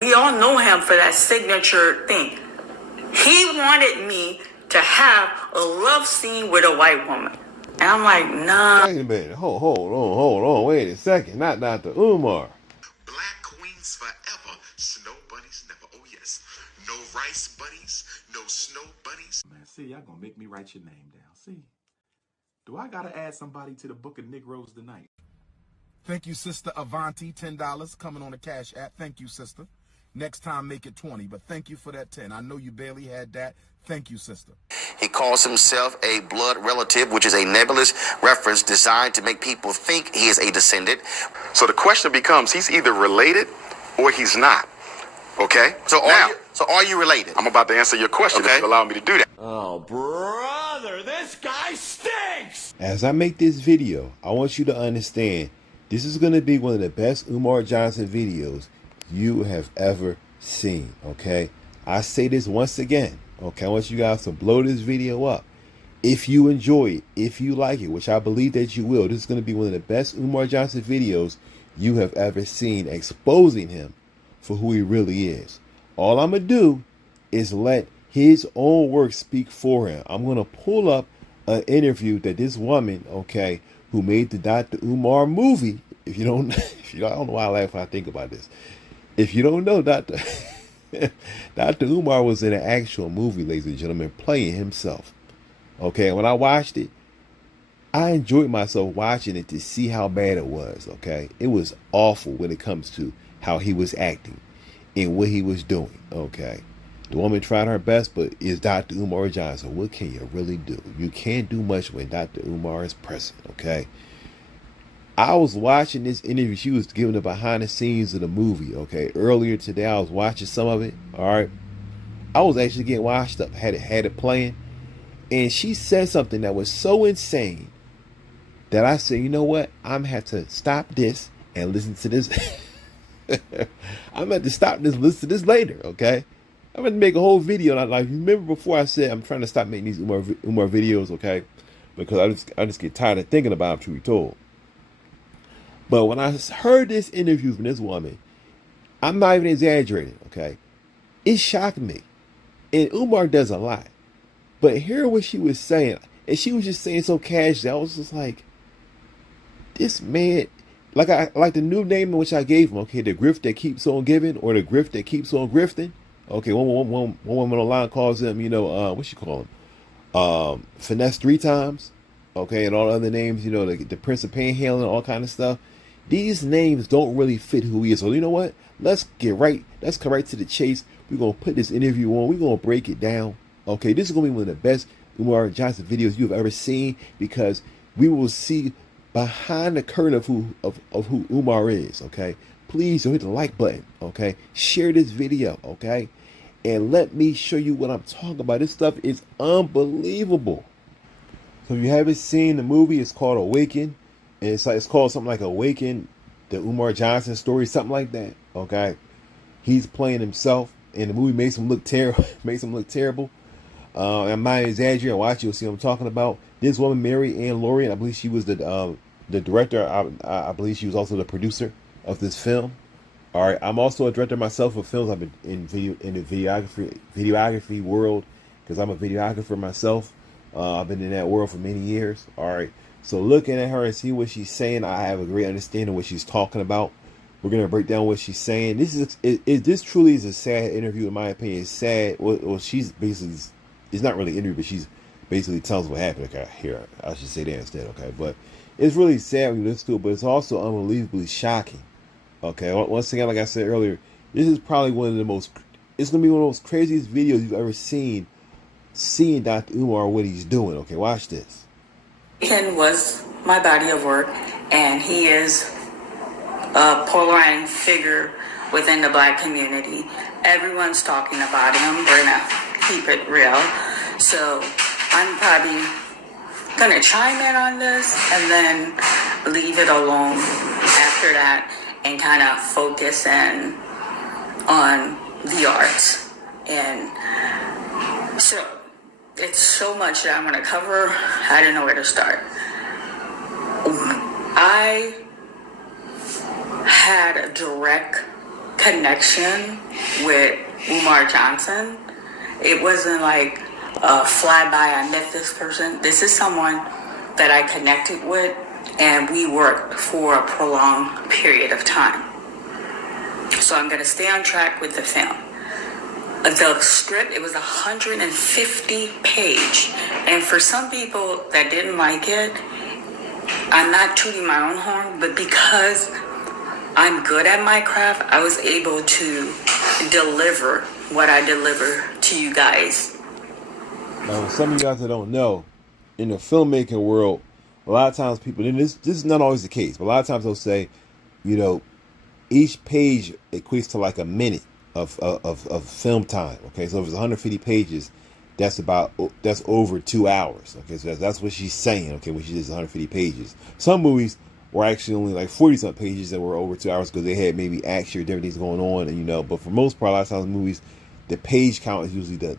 We all know him for that signature thing. He wanted me to have a love scene with a white woman. And I'm like, nah. Wait a minute. Hold on. Wait a second. Not Dr. Umar. Black queens forever. Snow bunnies never. Oh, yes. No rice bunnies. No snow bunnies. Man, see, y'all gonna make me write your name down. See? Do I gotta add somebody to the book of Negroes tonight? Thank you, Sister Avanti. $10 coming on the Cash App. Thank you, sister. Next time, make it 20, but thank you for that 10. I know you barely had that. Thank you, sister. He calls himself a blood relative, which is a nebulous reference designed to make people think he is a descendant. So the question becomes, he's either related or he's not. Okay? So are you related? I'm about to answer your question if you allow me to do that. Oh, brother, this guy stinks! As I make this video, I want you to understand this is going to be one of the best Umar Johnson videos you have ever seen, okay? I say this once again, okay? I want you guys to blow this video up. If you enjoy it, if you like it, which I believe that you will, this is going to be one of the best Umar Johnson videos you have ever seen, exposing him for who he really is. All I'm going to do is let his own work speak for him. I'm going to pull up an interview that this woman, okay, who made the Dr. Umar movie, I don't know why I laugh when I think about this. If you don't know, Dr. Umar was in an actual movie, ladies and gentlemen, playing himself. Okay, when I watched it, I enjoyed myself watching it to see how bad it was, okay? It was awful when it comes to how he was acting and what he was doing, okay? The woman tried her best, but is Dr. Umar Johnson. What can you really do? You can't do much when Dr. Umar is present, okay? I was watching this interview. She was giving the behind the scenes of the movie, okay? Earlier today, I was watching some of it, all right? I was actually getting washed up, had it playing, and she said something that was so insane that I said, you know what? I'm going to have to stop this and listen to this. I'm going to have to stop this, listen to this later, okay? I'm going to make a whole video. And like, remember before I said I'm trying to stop making these Umar videos, okay? Because I just get tired of thinking about them, truth be told. But when I heard this interview from this woman, I'm not even exaggerating, okay? It shocked me. And Umar does a lot. But hear what she was saying. And she was just saying so casually. I was just like, this man, like the new name in which I gave him, okay? The grift that keeps on giving, or the grift that keeps on grifting. Okay, one woman online calls him, what she call him? Finesse 3 times. Okay, and all the other names, the Prince of Panhandling, all kind of stuff. These names don't really fit who he is. So you know what? Let's come right to the chase. We're going to put this interview on. We're going to break it down. Okay, this is going to be one of the best Umar Johnson videos you've ever seen, because we will see behind the curtain of who Umar is, okay? Please don't hit the like button, okay? Share this video, okay? And let me show you what I'm talking about. This stuff is unbelievable. So if you haven't seen the movie, it's called Awaken. And it's called something like Awaken, the Umar Johnson story, something like that. Okay, he's playing himself, and the movie makes him look terrible. I'm not exaggerating. Watch, you'll see what I'm talking about. This woman, Mary Ann Lorien, I believe she was the director. I believe she was also the producer of this film. All right, I'm also a director myself of films. I've been in the videography world, because I'm a videographer myself. I've been in that world for many years. All right. So looking at her and see what she's saying, I have a great understanding of what she's talking about. We're going to break down what she's saying. This truly is a sad interview, in my opinion. It's sad. Well, she's basically, it's not really an interview, but she's basically tells us what happened. Okay, here, I should say that instead. Okay, but it's really sad when you listen to it, but it's also unbelievably shocking. Okay, once again, like I said earlier, this is probably it's going to be one of the most craziest videos you've ever seen, seeing Dr. Umar, what he's doing. Okay, watch this. Ken was my body of work, and he is a polarizing figure within the Black community. Everyone's talking about him. We're gonna keep it real. So I'm probably gonna chime in on this and then leave it alone after that and kind of focus in on the arts. And so it's so much that I'm going to cover. I don't know where to start. I had a direct connection with Umar Johnson. It wasn't like a flyby, I met this person. This is someone that I connected with, and we worked for a prolonged period of time. So I'm going to stay on track with the film. The script, it was 150 page. And for some people that didn't like it, I'm not tooting my own horn, but because I'm good at my craft, I was able to deliver what I deliver to you guys. Now, some of you guys that don't know, in the filmmaking world, a lot of times people, and this is not always the case, but a lot of times they'll say, you know, each page equates to like a minute of film time. Okay, so if it's 150 pages, that's over 2 hours. Okay, so that's what she's saying. Okay, when she says 150 pages, some movies were actually only like 40-something pages that were over 2 hours because they had maybe action or different things going on, and you know. But for most part, a lot of times movies, the page count is usually the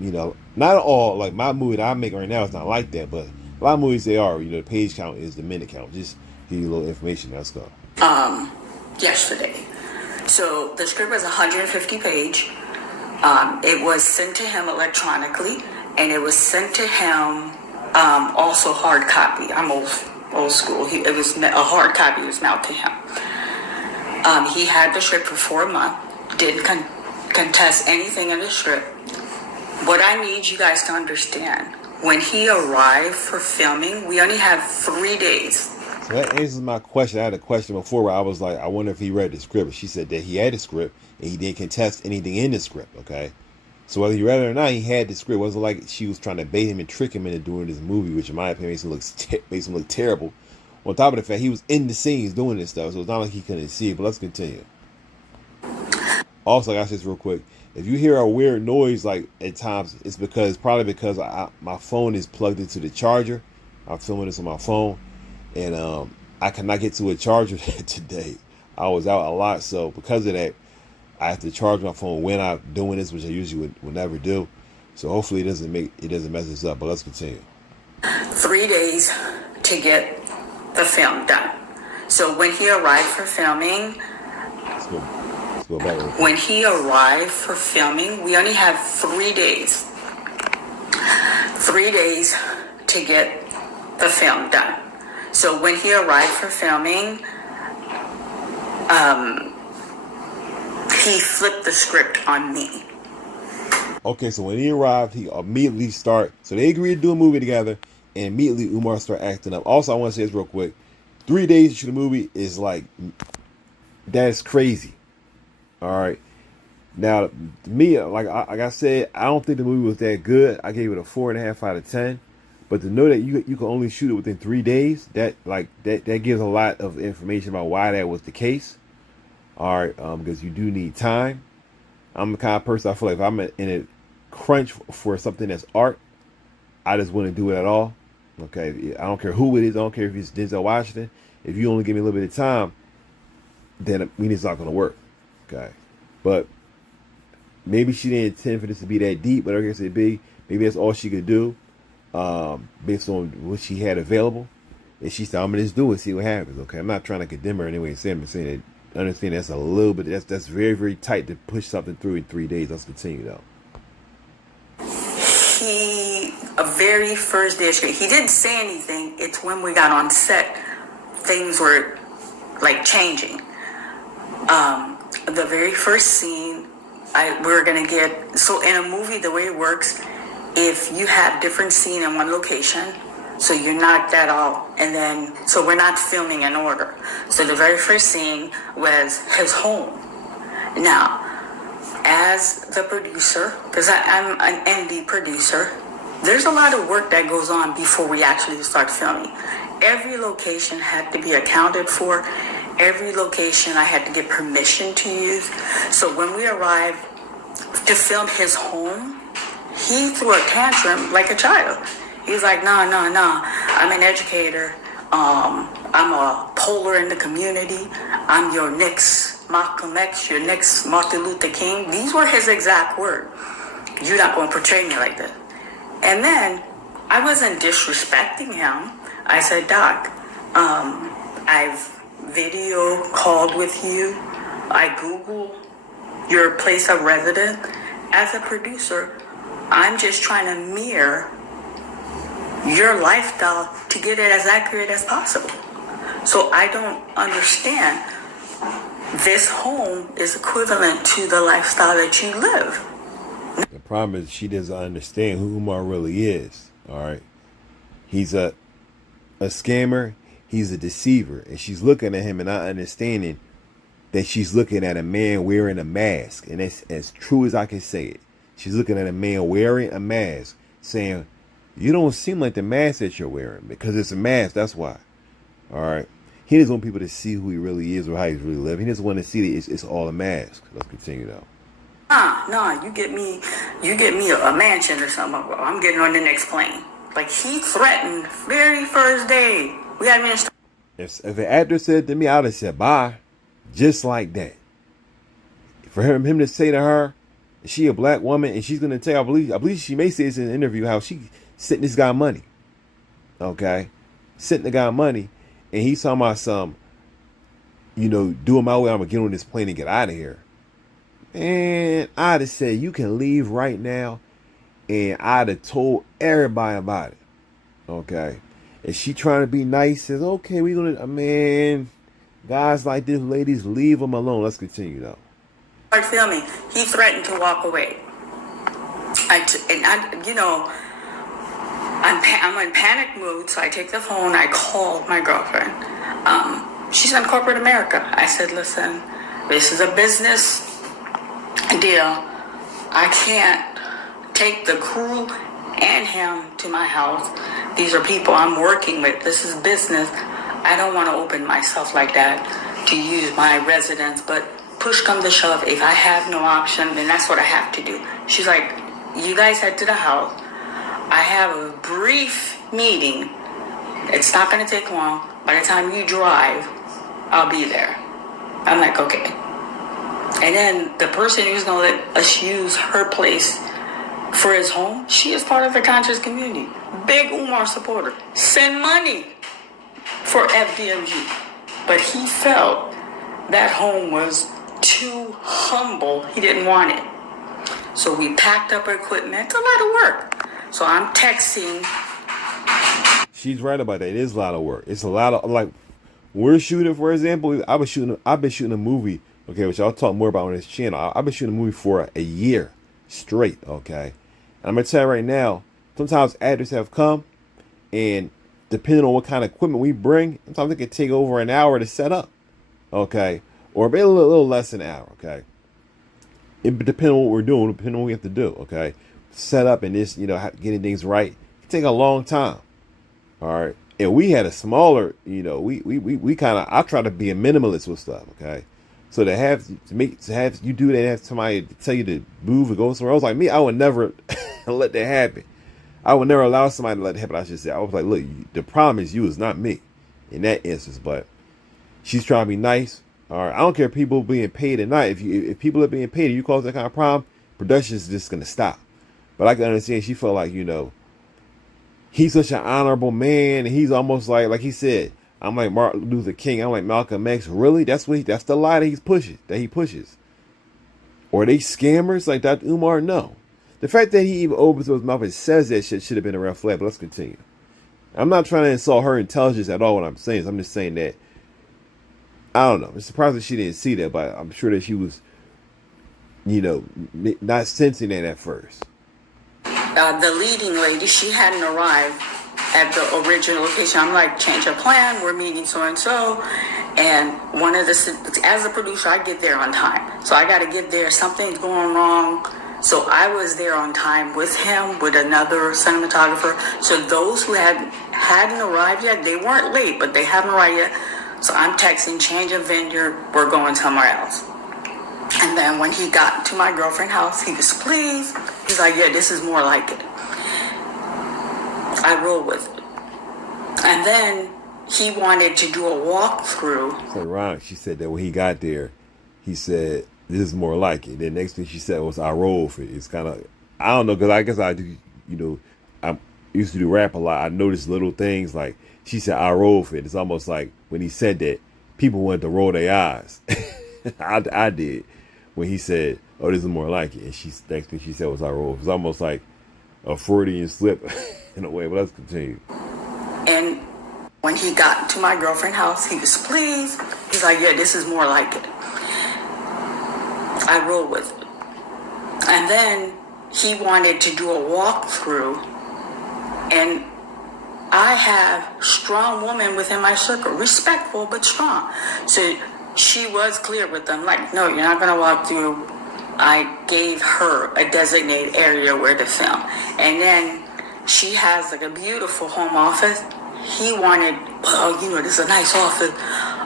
you know, not all, like my movie that I'm making right now is not like that, but a lot of movies they are, you know, the page count is the minute count. Just give you a little information. Let's go. Yesterday. So the script was 150 page. It was sent to him electronically, and it was sent to him also hard copy. I'm old school. It was a hard copy was mailed to him. He had the script for 4 months. Didn't contest anything in the script. What I need you guys to understand, when he arrived for filming, we only have 3 days. So that answers my question. I had a question before where I was like, I wonder if he read the script. She said that he had the script and he didn't contest anything in the script. Okay, so whether he read it or not, he had the script. It wasn't like she was trying to bait him and trick him into doing this movie, which in my opinion makes him look terrible. On top of the fact he was in the scenes doing this stuff, so it's not like he couldn't see it. But let's continue. Also, I got this real quick. If you hear a weird noise, like at times, it's probably because my phone is plugged into the charger. I'm filming this on my phone, and I cannot get to a charger today. I was out a lot, so because of that, I have to charge my phone when I'm doing this, which I usually would never do. So hopefully it doesn't mess this up. But let's continue. 3 days to get the film done. So when he arrived for filming, Let's go back. when he arrived for filming, we only have 3 days. 3 days to get the film done. So when he arrived for filming, he flipped the script on me. Okay, so when he arrived, he immediately so they agreed to do a movie together, and immediately Umar started acting up. Also, I want to say this real quick. 3 days to shoot a movie is like, that's crazy. All right. Now, to me, like I said, I don't think the movie was that good. I gave it a 4.5 out of 10. But to know that you can only shoot it within 3 days, that gives a lot of information about why that was the case. All right, because you do need time. I'm the kind of person, I feel like if I'm in a crunch for something that's art, I just wouldn't do it at all. Okay, I don't care who it is. I don't care if it's Denzel Washington. If you only give me a little bit of time, then it's not going to work. Okay, but maybe she didn't intend for this to be that deep, but I guess it'd be. Maybe that's all she could do, based on what she had available. And she said, "I'm gonna just do it, see what happens." Okay, I'm not trying to condemn her anyway. I'm saying that. Understand that's a little bit. That's very, very tight to push something through in 3 days. Let's continue though. A very first day of shoot, he didn't say anything. It's when we got on set, things were like changing. The very first scene, we're gonna get. So in a movie, the way it works, if you have different scene in one location, so you knock that out, and then, so we're not filming in order. So the very first scene was his home. Now, as the producer, because I'm an ND producer, there's a lot of work that goes on before we actually start filming. Every location had to be accounted for. Every location I had to get permission to use. So when we arrived to film his home, he threw a tantrum like a child. He was like, no, I'm an educator. I'm a polar in the community. I'm your next Malcolm X, your next Martin Luther King. These were his exact words. You're not going to portray me like this. And then I wasn't disrespecting him. I said, Doc, I've video called with you. I Google your place of residence. As a producer, I'm just trying to mirror your lifestyle to get it as accurate as possible. So I don't understand. This home is equivalent to the lifestyle that you live. The problem is she doesn't understand who Umar really is. All right. He's a scammer. He's a deceiver. And she's looking at him and not understanding that she's looking at a man wearing a mask. And that's as true as I can say it. She's looking at a man wearing a mask saying, you don't seem like the mask that you're wearing, because it's a mask. That's why. All right. He doesn't want people to see who he really is or how he's really living. He doesn't want to see that it's all a mask. Let's continue though. Nah, you get me a mansion or something. I'm getting on the next plane. Like, he threatened very first day. We had me in. If an actor said to me, I would have said bye, just like that. For him to say to her, she a black woman, and she's gonna tell, I believe she may say this in an interview, how she sent this guy money. Okay, sent the guy money, and he's talking about some, doing my way. I'm gonna get on this plane and get out of here. And I'd have said, you can leave right now, and I'd have told everybody about it. Okay, and she trying to be nice, says, okay, we gonna, man, guys like this, ladies, leave them alone. Let's continue though. Start filming. He threatened to walk away. I'm in panic mood, so I take the phone. I call my girlfriend. She's in corporate America. I said, listen, this is a business deal. I can't take the crew and him to my house. These are people I'm working with. This is business. I don't want to open myself like that to use my residence, but push come to shove, if I have no option, then that's what I have to do. She's like, you guys head to the house. I have a brief meeting. It's not going to take long. By the time you drive, I'll be there. I'm like, okay. And then the person who's going to let us use her place for his home, she is part of the conscious community. Big Umar supporter. Send money for FDMG. But he felt that home was too humble. He didn't want it. So we packed up our equipment. It's a lot of work. So I'm texting. She's right about that. It is a lot of work. It's a lot of, like, we're shooting, for example, I've been shooting a movie, okay, which I'll talk more about on this channel. I've been shooting a movie for a year straight, okay? And I'm going to tell you right now, sometimes actors have come, and depending on what kind of equipment we bring, sometimes it can take over an hour to set up, okay? Or maybe a little less than an hour, okay? It depends on what we're doing, depending on what we have to do, okay? Set up and this, getting things right, it can take a long time, all right? And we had a smaller, we kind of, I try to be a minimalist with stuff, okay? So to have you do that, and have somebody tell you to move and go somewhere else, like me, I would never let that happen. I would never allow somebody to let that happen. I should say, I was like, look, the problem is you, it's not me in that instance. But she's trying to be nice. All right, I don't care if people being paid or not. If people are being paid and you cause that kind of problem, production is just gonna stop. But I can understand she felt like, he's such an honorable man, and he's almost like he said, I'm like Martin Luther King, I'm like Malcolm X. Really? That's the lie that he pushes. Or are they scammers like Dr. Umar? No. The fact that he even opens his mouth and says that shit should have been a red flag, but let's continue. I'm not trying to insult her intelligence at all. What I'm saying is, I'm just saying that, I don't know. I'm surprised that she didn't see that, but I'm sure that she was, not sensing that at first. The leading lady, she hadn't arrived at the original location. I'm like, change of plan. We're meeting so-and-so. And as a producer, I get there on time. So I got to get there. Something's going wrong. So I was there on time with him, with another cinematographer. So those who hadn't arrived yet, they weren't late, but they haven't arrived yet. So I'm texting, change of vendor, we're going somewhere else. And then when he got to my girlfriend's house, he was pleased. He's like, yeah, this is more like it. I roll with it. And then he wanted to do a walkthrough. So Ron, she said that when he got there, he said, this is more like it. The next thing she said was, I roll for it. It's kind of, I don't know, because I guess I do, I used to do rap a lot. I noticed little things like, she said, I roll for it. It's almost like when he said that, people wanted to roll their eyes. I did when he said, "Oh, this is more like it," and she next thing she said was our role. It was almost like a Freudian slip in a way. But let's continue. And when he got to my girlfriend's house, he was pleased. He's like, "Yeah, this is more like it." I rolled with it. And then he wanted to do a walkthrough, and I have strong women within my circle, respectful but strong. So she was clear with them, like, "No, you're not going to walk through." I gave her a designated area where to film. And then she has like a beautiful home office. He wanted, "Well, you know, this is a nice office.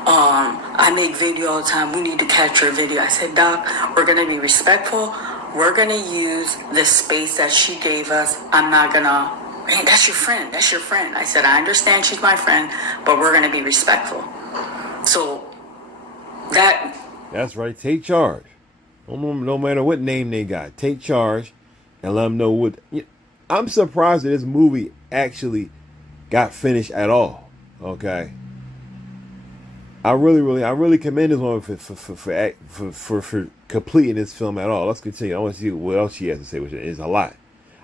I make video all the time. We need to capture a video." I said, "Doc, we're going to be respectful. We're going to use the space that she gave us. I'm not going to, hey, that's your friend. That's your friend." I said, "I understand she's my friend, but we're going to be respectful." So that's right. Take charge. No matter what name they got, take charge and let them know what. I'm surprised that this movie actually got finished at all. Okay. I really commend this woman for completing this film at all. Let's continue. I want to see what else she has to say, which is a lot.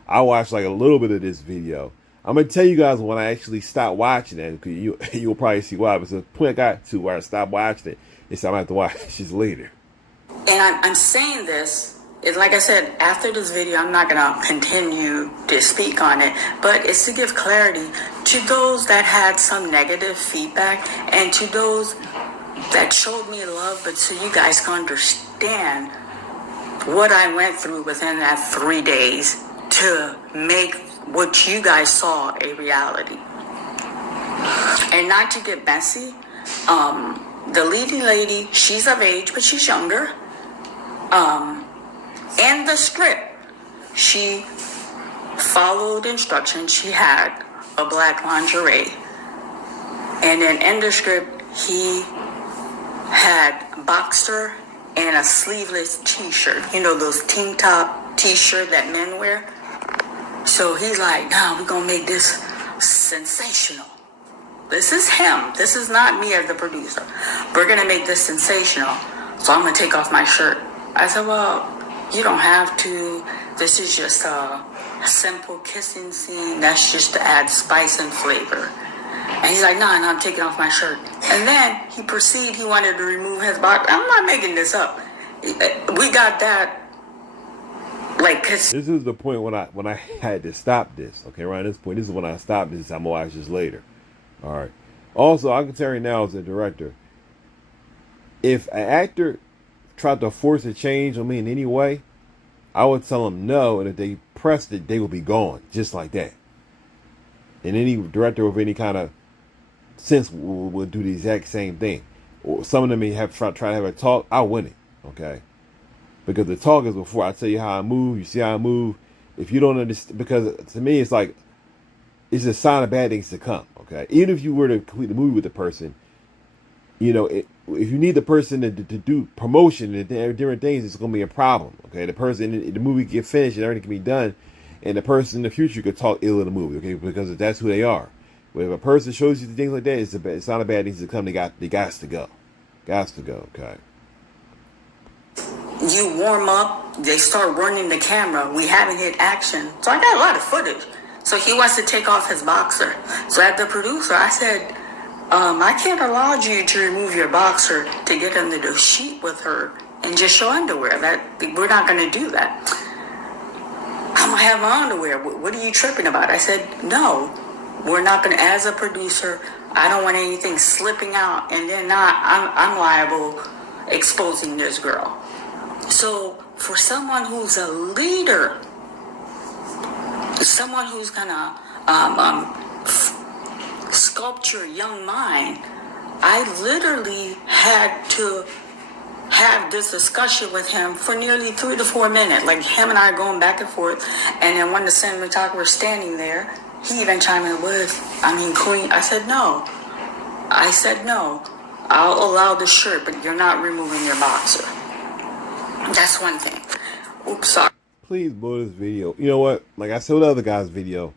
I watched like a little bit of this video. I'm gonna tell you guys when I actually stopped watching it, because you'll probably see why. But the point I got to where I stopped watching it, is I'm gonna have to watch this later. And I'm saying this, is like I said, after this video, I'm not going to continue to speak on it, but it's to give clarity to those that had some negative feedback and to those that showed me love, but so you guys can understand what I went through within that 3 days to make what you guys saw a reality. And not to get messy, the leading lady, she's of age, but she's younger. In the script, she followed instructions. She had a black lingerie. And then in the script, he had boxer and a sleeveless t-shirt. You know, those tank top t-shirt that men wear? So he's like, "No, we're going to make this sensational. This is him. This is not me as the producer. We're going to make this sensational. So I'm going to take off my shirt." I said, "Well, you don't have to. This is just a simple kissing scene. That's just to add spice and flavor." And he's like, "No, I'm taking off my shirt." And then he proceeded, he wanted to remove his box. I'm not making this up. We got that. Like, this is the point when I had to stop this. Okay, around this point, this is when I stopped this. I'm gonna watch this later. All right. Also, I can tell you now as a director, if an actor tried to force a change on me in any way, I would tell them no, and if they pressed it, they would be gone, just like that. And any director with any kind of sense will do the exact same thing. Or some of them may have try to have a talk. I'll win it, okay? Because the talk is before I tell you how I move. You see how I move. If you don't understand, because to me it's like it's a sign of bad things to come, okay? Even if you were to complete the movie with the person, you know, if you need the person to do promotion and different things, it's going to be a problem. Okay, the person, the movie get finished and everything can be done, and the person in the future could talk ill of the movie. Okay, because that's who they are. But if a person shows you things like that, it's not a bad thing to come. They got to go, Okay. You warm up, they start running the camera. We haven't hit action, so I got a lot of footage. So he wants to take off his boxer. So as the producer, I said, "I can't allow you to remove your boxer to get under the sheet with her and just show underwear. We're not going to do that. I'm going to have my underwear. What are you tripping about?" I said, "No, we're not going to." As a producer, I don't want anything slipping out, and then I'm liable exposing this girl. So for someone who's a leader, someone who's going to sculpt your young mind, I literally had to have this discussion with him for nearly 3 to 4 minutes. Like, him and I are going back and forth. And then when the cinematographer was standing there, he even chimed in with, Queen. I said, no. I'll allow the shirt, but you're not removing your boxer. That's one thing. Oops, sorry. Please blow this video. You know what? Like I said with the other guy's video,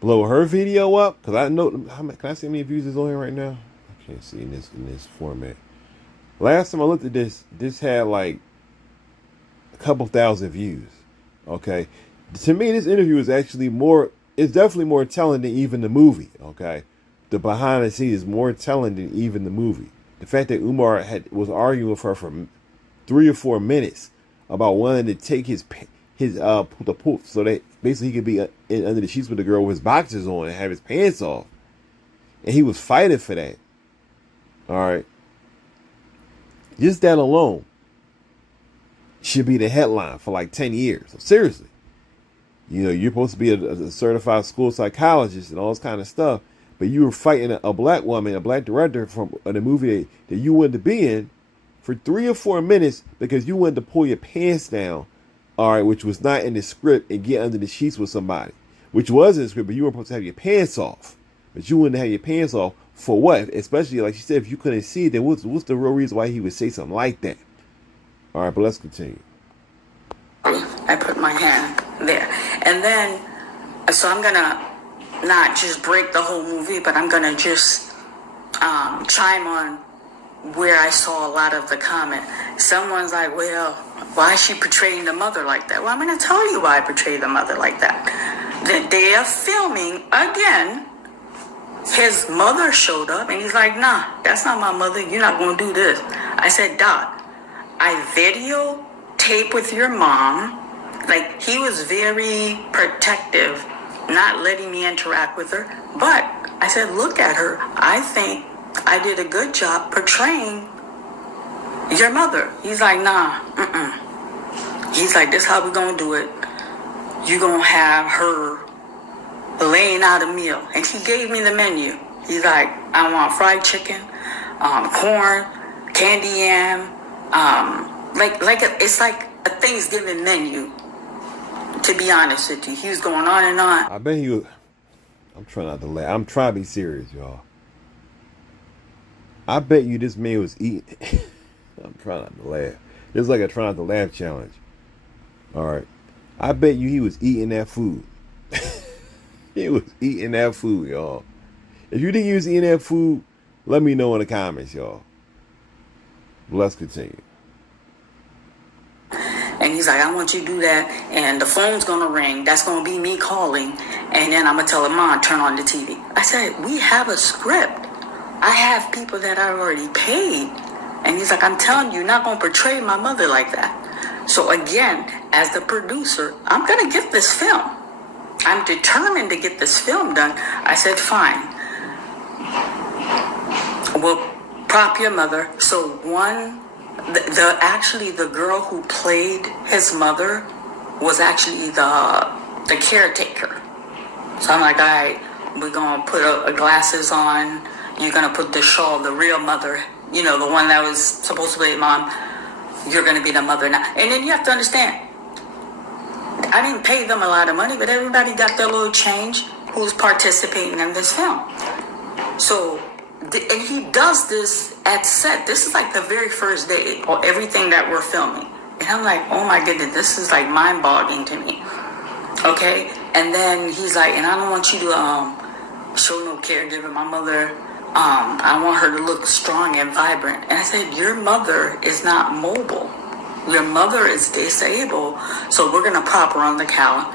blow her video up, because I know, can I see how many views is on here right now? I can't see in this format. Last time I looked at this had like a couple thousand views. Okay. To me, this interview is actually it's definitely more telling than even the movie. Okay. The behind the scenes is more telling than even the movie. The fact that Umar was arguing with her for 3 or 4 minutes about wanting to take his the pool so that basically he could be under the sheets with the girl with his boxers on and have his pants off. And he was fighting for that. All right. Just that alone should be the headline for like 10 years. So seriously. You know, you're supposed to be a certified school psychologist and all this kind of stuff, but you were fighting a black woman, a black director from a movie that you wanted to be in for 3 or 4 minutes because you wanted to pull your pants down, all right, which was not in the script, and get under the sheets with somebody, which was in the script, but you were supposed to have your pants off. But you wouldn't have your pants off for what? Especially, like she said, if you couldn't see it, then what's the real reason why he would say something like that? All right, but let's continue. I put my hand there. And then, so I'm going to not just break the whole movie, but I'm going to just chime on where I saw a lot of the comment. Someone's like, well, why is she portraying the mother like that? Well, I'm going to tell you why I portray the mother like that. The day of filming, again, his mother showed up and he's like, nah, that's not my mother. You're not going to do this. I said, Doc, I videotape with your mom. Like, he was very protective, not letting me interact with her. But I said, look at her. I think I did a good job portraying your mother. He's like, nah, He's like, this is how we going to do it. You going to have her laying out a meal. And he gave me the menu. He's like, I want fried chicken, corn, candy yam, it's like a Thanksgiving menu. To be honest with you, he was going on and on. I bet he was. I'm trying not to laugh. I'm trying to be serious, y'all. I bet you this man was eating. I'm trying not to laugh. This is like a try not to laugh challenge. All right. I bet you he was eating that food. He was eating that food, y'all. If you think he was eating that food, let me know in the comments, y'all. Let's continue. And he's like, I want you to do that, and the phone's going to ring. That's going to be me calling, and then I'm going to tell him, Mom, turn on the TV. I said, we have a script. I have people that I already paid. And he's like, I'm telling you, you're not going to portray my mother like that. So again, as the producer, I'm going to get this film. I'm determined to get this film done. I said, fine. We'll prop your mother. So the girl who played his mother was actually the caretaker. So I'm like, all right, we're going to put glasses on. You're going to put the shawl, the real mother, you know, the one that was supposed to be Mom. You're going to be the mother now. And then you have to understand, I didn't pay them a lot of money, but everybody got their little change who's participating in this film. So, and he does this at set. This is like the very first day or everything that we're filming. And I'm like, oh my goodness, this is like mind-boggling to me. Okay? And then he's like, and I don't want you to show no caregiver. My mother, I want her to look strong and vibrant. And I said, your mother is not mobile. Your mother is disabled. So we're going to prop her on the couch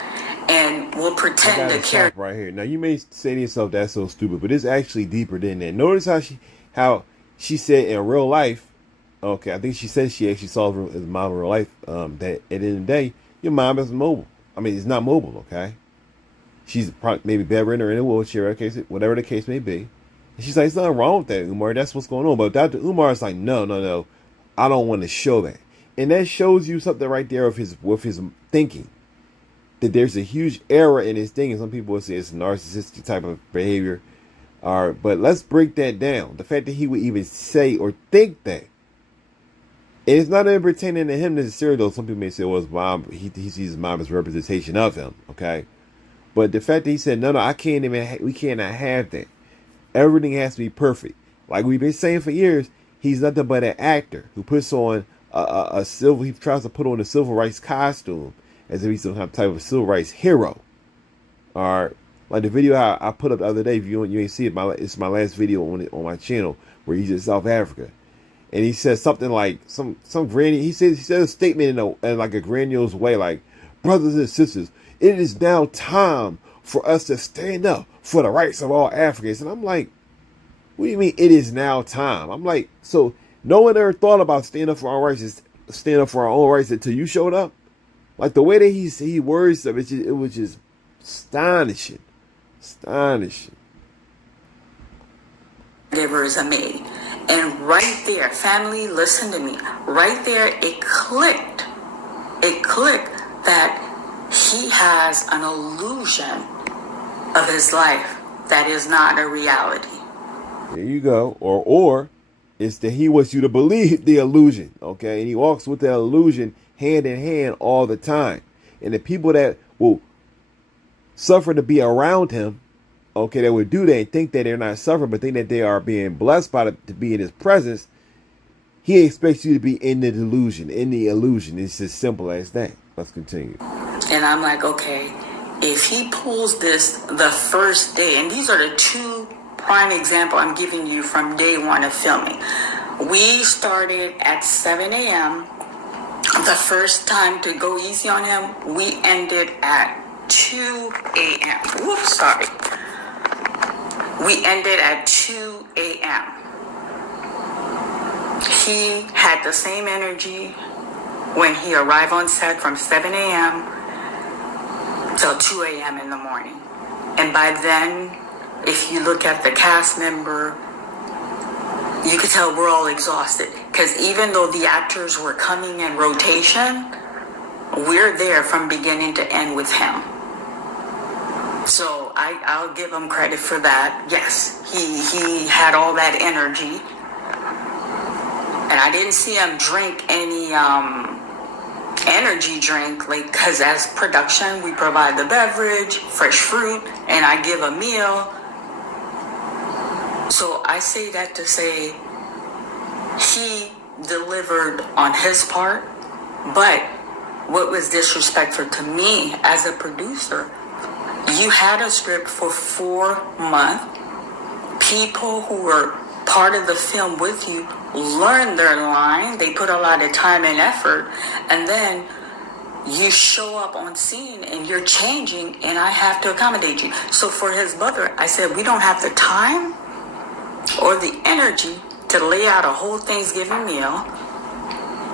and we'll pretend to care. Right here. Now you may say to yourself, that's so stupid, but it's actually deeper than that. Notice how she said in real life, okay, I think she said she actually saw his mom in real life, that at the end of the day, your mom isn't mobile. I mean, it's not mobile, okay? She's probably maybe bedridden or in a wheelchair, okay, whatever the case may be. And she's like, there's nothing wrong with that, Umar. That's what's going on. But Dr. Umar is like, no. I don't want to show that. And that shows you something right there with his thinking. That there's a huge error in his thinking. Some people would say it's a narcissistic type of behavior. All right, but let's break that down. The fact that he would even say or think that. It's not even pertaining to him necessarily, though. Some people may say, well, his mom, he sees his mom as a representation of him, okay? But the fact that he said, no, we cannot have that. Everything has to be perfect. Like we've been saying for years, he's nothing but an actor who puts on he tries to put on a civil rights costume as if he's some type of civil rights hero. All right. Like the video I put up the other day, if you ain't see it, it's my last video on my channel where he's in South Africa. and he said something like some granny. He said a statement in like a grandiose way, like, brothers and sisters, it is now time for us to stand up for the rights of all Africans. And I'm like, what do you mean it is now time? I'm like, so no one ever thought about standing up for our rights, stand up for our own rights until you showed up? Like the way that he words of it, it was just astonishing. Astonishing. Givers are made. And right there, family, listen to me. Right there, it clicked. It clicked that he has an illusion of his life that is not a reality. There you go. Or it's that he wants you to believe the illusion, okay? And he walks with the illusion hand in hand all the time. And the people that will suffer to be around him, okay, that would do that and think that they're not suffering, but think that they are being blessed by to be in his presence, he expects you to be in the delusion, in the illusion. It's as simple as that. Let's continue. And I'm like, okay, if he pulls this the first day, and these are the two prime examples I'm giving you from day one of filming. We started at 7 a.m. The first time to go easy on him, we ended at 2 a.m. Whoops, sorry. We ended at 2 a.m. He had the same energy when he arrived on set from 7 a.m. till 2 a.m. in the morning. And by then, if you look at the cast member, you could tell we're all exhausted. Because even though the actors were coming in rotation, we're there from beginning to end with him. So I'll give him credit for that. Yes, he had all that energy. And I didn't see him drink any energy drink, like, because as production, we provide the beverage, fresh fruit, and I give a meal. So I say that to say he delivered on his part, but what was disrespectful to me as a producer, you had a script for 4 months. People who were part of the film with you learned their line. They put a lot of time and effort, and then you show up on scene and you're changing, and I have to accommodate you. So for his mother, I said, we don't have the time or the energy to lay out a whole Thanksgiving meal.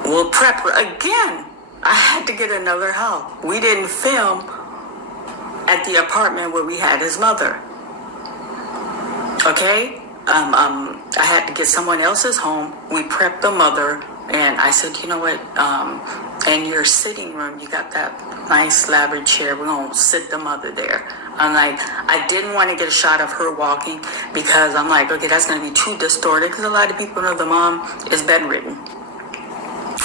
We'll prep her. Again, I had to get another help. We didn't film at the apartment where we had his mother. Okay? I had to get someone else's home. We prepped the mother, and I said, you know what? In your sitting room, you got that nice elaborate chair. We're going to sit the mother there. I'm like, I didn't want to get a shot of her walking because I'm like, okay, that's going to be too distorted because a lot of people know the mom is bedridden.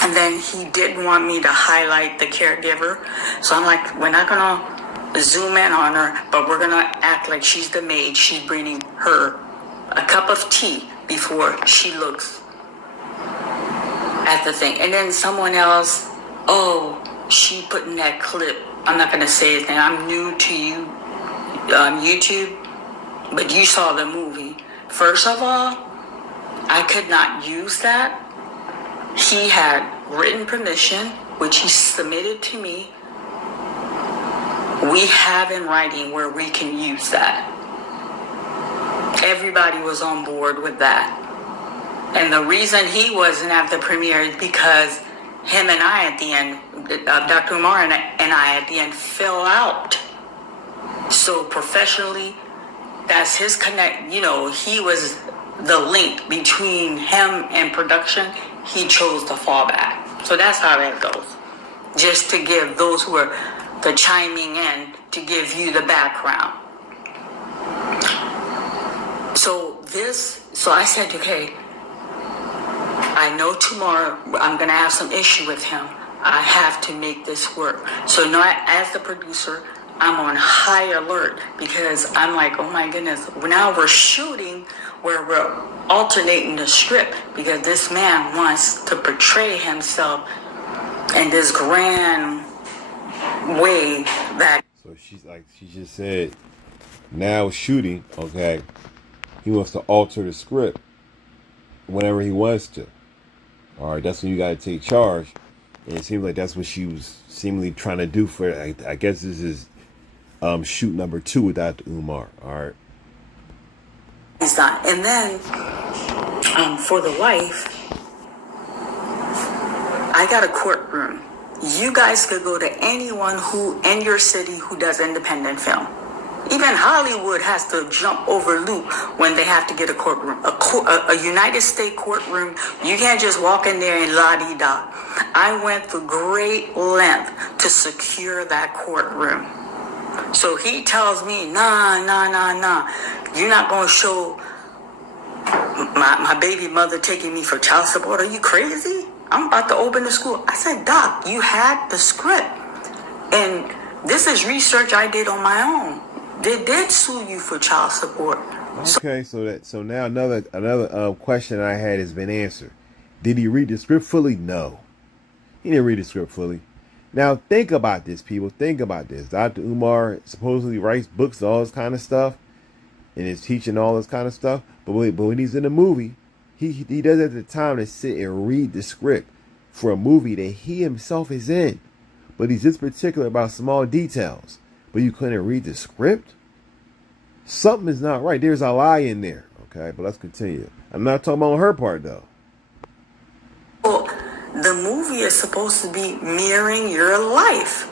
And then he didn't want me to highlight the caregiver. So I'm like, we're not going to zoom in on her, but we're going to act like she's the maid. She's bringing her a cup of tea before she looks at the thing. And then someone else, she put in that clip. I'm not going to say his name. I'm new to you, YouTube, but you saw the movie. First of all, I could not use that. He had written permission, which he submitted to me. We have in writing where we can use that. Everybody was on board with that. And the reason he wasn't at the premiere is because him and I at the end, Dr. Umar and I at the end fell out. So professionally, that's his connect. You know, he was the link between him and production. He chose to fall back. So that's how that goes. Just to give those who are the chiming in, to give you the background. So I said, okay, I know tomorrow I'm going to have some issue with him. I have to make this work. So now, as the producer, I'm on high alert because I'm like, oh my goodness, now we're shooting where we're alternating the script because this man wants to portray himself in this grand way that. So she just said, now shooting, okay, he wants to alter the script whenever he wants to. All right, that's when you got to take charge. And it seems like that's what she was seemingly trying to do for, I guess this is shoot number 2 with Dr. Umar. All right. He's done. And then for the wife, I got a courtroom. You guys could go to anyone who in your city who does independent film. Even Hollywood has to jump over loop when they have to get a courtroom. A United States courtroom, you can't just walk in there and la-di-da. I went through great length to secure that courtroom. So he tells me, nah. You're not going to show my baby mother taking me for child support. Are you crazy? I'm about to open the school. I said, Doc, you had the script. And this is research I did on my own. They did sue you for child support. Okay, so now another question I had has been answered. Did he read the script fully? No. He didn't read the script fully. Now think about this, people. Think about this. Dr. Umar supposedly writes books and all this kind of stuff, and is teaching all this kind of stuff. But when he's in a movie, he does have the time to sit and read the script for a movie that he himself is in. But he's just particular about small details. But you couldn't read the script? Something is not right. There's a lie in there. Okay, but let's continue. I'm not talking about her part, though. Well, the movie is supposed to be mirroring your life.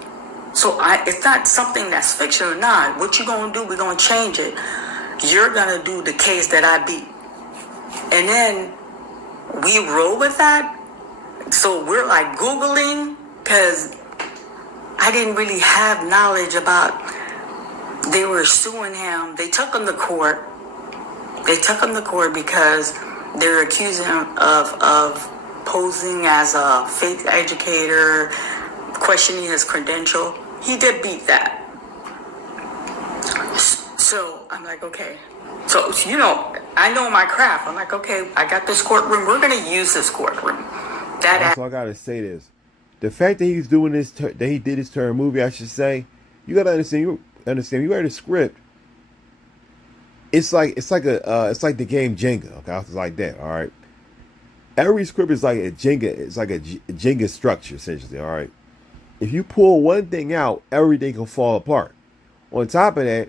So it's not something that's fiction or not. What you going to do, we're going to change it. You're going to do the case that I beat. And then we roll with that. So we're like Googling, because I didn't really have knowledge about, they were suing him. They took him to court. Because they're accusing him of posing as a fake educator, questioning his credential. He did beat that. So I'm like, okay. So, I know my craft. I'm like, okay, I got this courtroom. We're going to use this courtroom. So I got to say this. The fact that he's doing this, that he did this to her movie, I should say, you got to understand. You write a script. It's like the game Jenga. Okay, it's like that. All right. Every script is like a Jenga. It's like a Jenga structure, essentially. All right. If you pull one thing out, everything can fall apart. On top of that,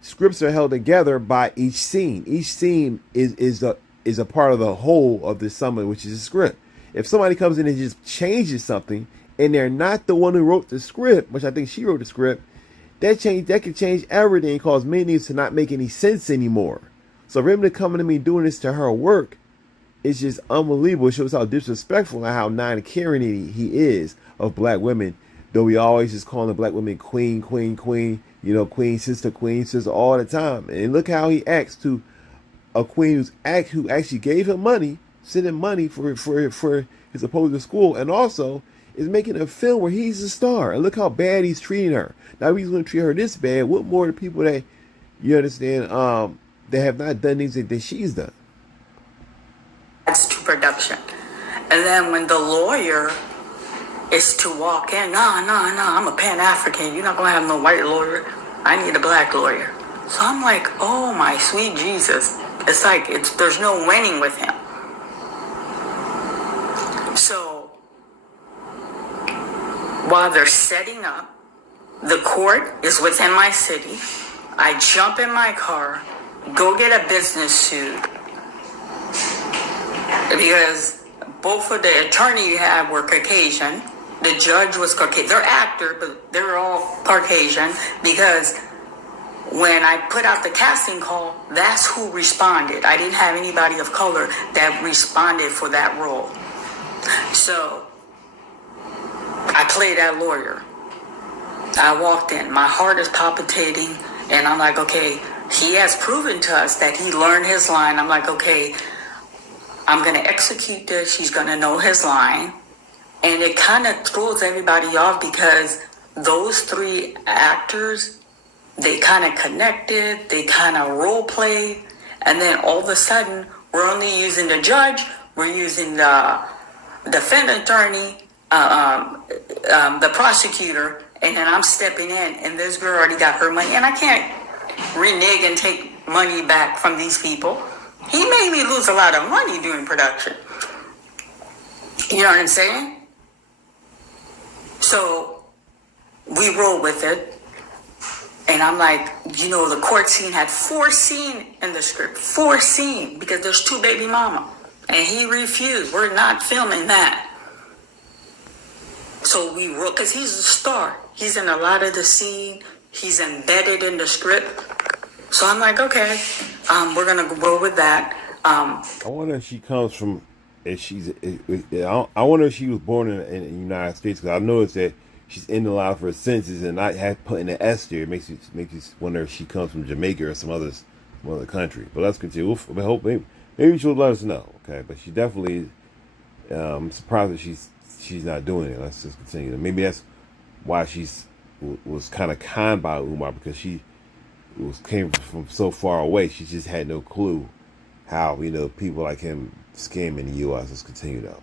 scripts are held together by each scene. Each scene is a part of the whole of the summary, which is a script. If somebody comes in and just changes something, and they're not the one who wrote the script, which I think she wrote the script, that could change everything and cause many things to not make any sense anymore. So for him to come to me doing this to her work, it's just unbelievable. It shows how disrespectful and how non-caring he is of black women. Though we always just calling the black women queen, queen, queen sister, all the time. And look how he acts to a queen who actually gave him money, sent him money for his opposing school, and also is making a film where he's a star. And look how bad he's treating her. Now if he's going to treat her this bad, what more the people that, you understand, that have not done things that she's done? That's to production. And then when the lawyer is to walk in, nah, I'm a Pan-African. You're not going to have no white lawyer. I need a black lawyer. So I'm like, oh my sweet Jesus. It's like, there's no winning with him. So while they're setting up, the court is within my city. I jump in my car, go get a business suit, because both of the attorney you had were Caucasian. The judge was Caucasian. They're actors, but they're all Caucasian, because when I put out the casting call, that's who responded. I didn't have anybody of color that responded for that role. So I played that lawyer. I walked in. My heart is palpitating, and I'm like, okay, he has proven to us that he learned his line. I'm like, okay, I'm going to execute this. He's going to know his line. And it kind of throws everybody off, because those three actors, they kind of connected, they kind of role played, and then all of a sudden, we're only using the judge, we're using the defendant attorney, the prosecutor, and then I'm stepping in, and this girl already got her money, and I can't renege and take money back from these people. He made me lose a lot of money during production. You know what I'm saying? So we roll with it. And I'm like, you know, the court scene had 4 scenes in the script. 4 scenes, because there's 2 baby mama. And he refused. We're not filming that. So we roll, because he's a star. He's in a lot of the scene. He's embedded in the script. So I'm like, okay, we're going to roll with that. I wonder if she comes from, if she's, I wonder if she was born in the United States, because I noticed that she's in a lot of her sentences, and I have put in the S there. It makes you wonder if she comes from Jamaica or some other country. But let's continue. We hope maybe she'll let us know. Okay, but she definitely. I'm surprised that she's not doing it. Let's just continue. Maybe that's why she's was kind of conned by Umar, because she came from so far away. She just had no clue how, you know, people like him scam in the U.S. Let's continue though.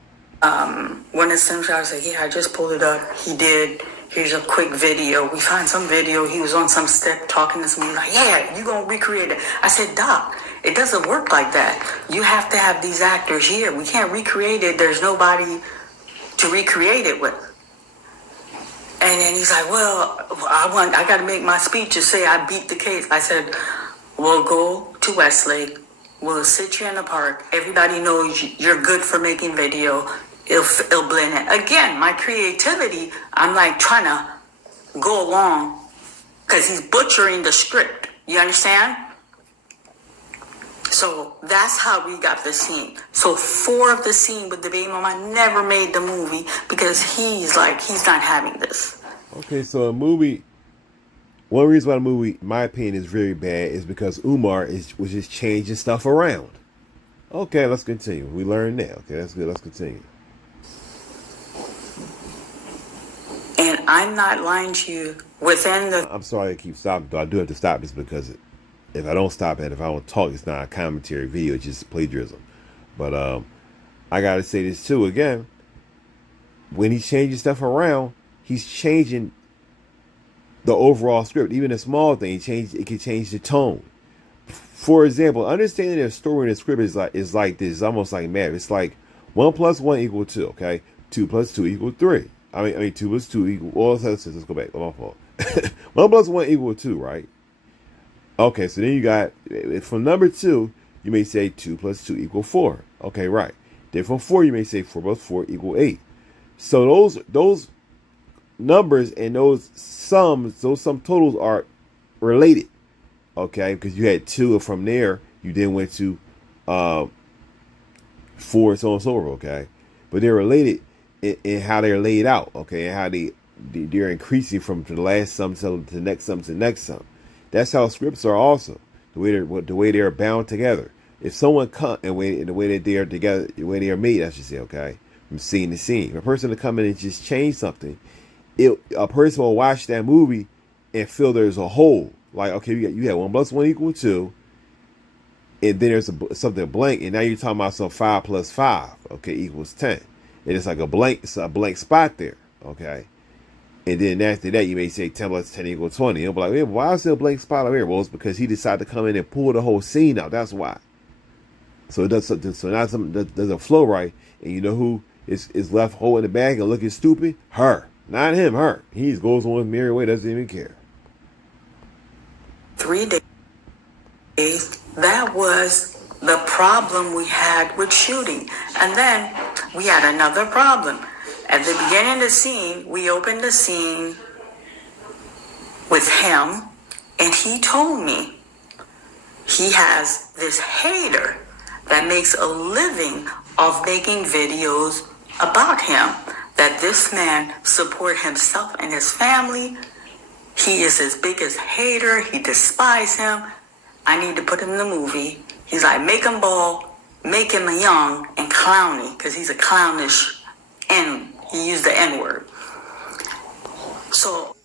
When it's sent, I was like, yeah, I just pulled it up. He did. Here's a quick video. We find some video. He was on some step talking to somebody. Like, yeah, you gonna recreate it. I said, Doc, it doesn't work like that. You have to have these actors here. We can't recreate it. There's nobody to recreate it with. And then he's like, well, I got to make my speech to say I beat the case. I said, we'll go to Westlake. We'll sit you in the park. Everybody knows you're good for making video. It'll blend in. Again, my creativity, I'm like trying to go along because he's butchering the script. You understand? So that's how we got the scene. So 4 of the scene with the baby mama never made the movie because he's not having this. Okay, so a movie. One reason why the movie, in my opinion, is very bad is because Umar was just changing stuff around. Okay, let's continue. We learned that. Okay, that's good. Let's continue. And I'm not lying to you. Within the... I'm sorry I keep stopping, though. I do have to stop this because if I don't stop it, if I don't talk, it's not a commentary video. It's just plagiarism. But I got to say this, too, again. When he's changing stuff around, he's changing the overall script. Even a small thing, it can change the tone. For example, understanding that a story in the script is like this. It's almost like math. It's like 1 + 1 = 2. Okay, 2 + 2 = 3. I mean 2 + 2 = well, let's go back. My fault. 1 + 1 = 2, right? Okay, so then you got from number 2, you may say 2 + 2 = 4. Okay, right. Then from 4, you may say 4 + 4 = 8. So those numbers and those sum totals are related. Okay, because you had 2, and from there you then went to 4, so on and so forth. Okay, but they're related in how they're laid out. Okay, and how they're increasing from the last sum to the next sum to the next sum. That's how scripts are also the way they're bound together. If someone the way that they are together, the way they are made, I should say. Okay, from scene to scene. If a person to come in and just change something, a person will watch that movie and feel there's a hole. Like, okay, you had 1 + 1 = 2, and then there's something blank, and now you're talking about some 5 + 5, okay, = 10, and it's like a blank spot there, okay, and then after that you may say 10 + 10 = 20. You'll be like, hey, why is there a blank spot over here? Well, it's because he decided to come in and pull the whole scene out. That's why. So it does something. So now something doesn't flow right, and you know who is left holding the bag and looking stupid? Her, not him. Her. He goes on his merry way, doesn't even care. 3 days, that was the problem we had with shooting. And then we had another problem. At the beginning of the scene, we opened the scene with him, and he told me he has this hater that makes a living off making videos about him, that this man support himself and his family. He is his biggest hater. He despises him. I need to put him in the movie. He's like, make him bald, make him young and clowny, because he's a clownish N. He used the N-word. So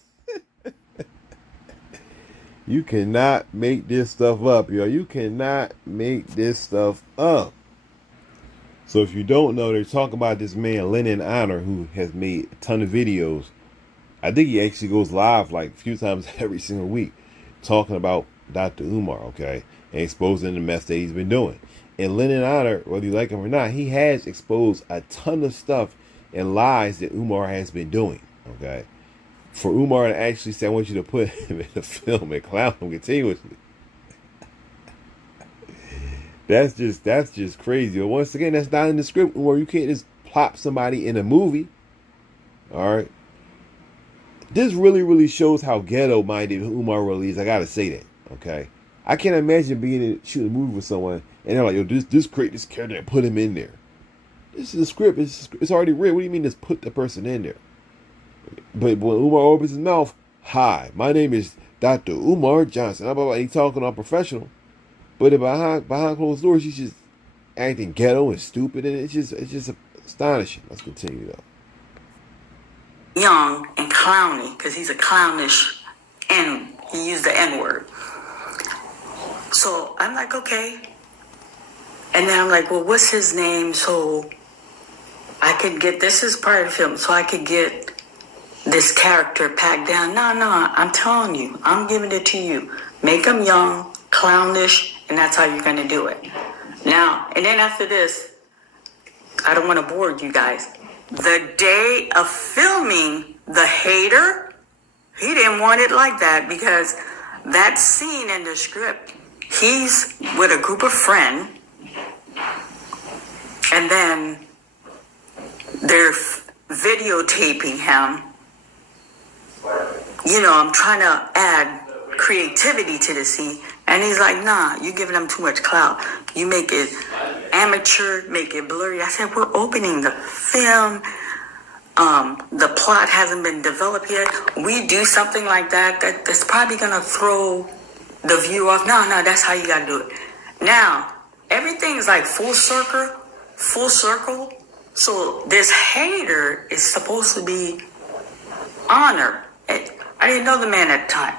you cannot make this stuff up, yo. You cannot make this stuff up. So if you don't know, they're talking about this man, Lennon Honor, who has made a ton of videos. I think he actually goes live like a few times every single week talking about Dr. Umar, okay, and exposing the mess that he's been doing. And Lennon Honor, whether you like him or not, he has exposed a ton of stuff and lies that Umar has been doing. Okay, for Umar to actually say, "I want you to put him in the film and clown him continuously," that's just crazy. But once again, that's not in the script. Umar, you can't just plop somebody in a movie. All right, this really shows how ghetto-minded Umar really is. I gotta say that. Okay, I can't imagine shooting a movie with someone and they're like, "Yo, just create this character and put him in there." This is a script. It's already written. What do you mean just put the person in there? But when Umar opens his mouth, "Hi, my name is Dr. Umar Johnson." He's talking Unprofessional. But behind closed doors, he's just acting ghetto and stupid, and it's just astonishing. Let's continue though. Young and clowny, because he's a clownish, and he used the N-word. So I'm like, okay. And then I'm like, well, what's his name? So I could get, this is part of the film, so I could get this character packed down. No, I'm telling you, I'm giving it to you. Make him young, clownish, and that's how you're going to do it. Now, and then after this, I don't want to bore you guys. The day of filming The Hater, he didn't want it like that, because that scene in the script, he's with a group of friends, and then they're videotaping him. You know, I'm trying to add creativity to the scene, and he's like, "Nah, you're giving them too much clout. You make it amateur, make it blurry." I said, "We're opening the film. The plot hasn't been developed yet. We do something like that's probably gonna throw the view off. No, that's how you gotta do it." Now, everything's like full circle. So this hater is supposed to be Honor. I didn't know the man at the time.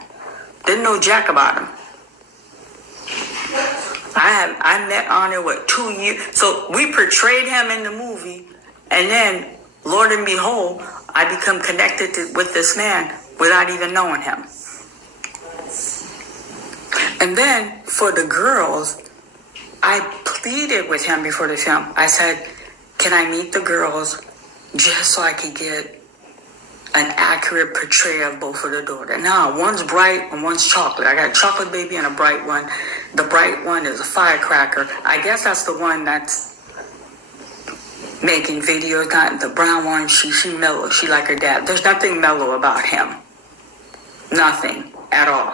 Didn't know jack about him. I met Honor, 2 years? So we portrayed him in the movie, and then, Lord and behold, I become connected with this man without even knowing him. And then, for the girls, I pleaded with him before the film. I said, "Can I meet the girls just so I could get an accurate portrayal of both of the daughters?" Now, one's bright and one's chocolate. I got a chocolate baby and a bright one. The bright one is a firecracker. I guess that's the one that's making videos. Not the brown one. She mellow. She like her dad. There's nothing mellow about him. Nothing at all.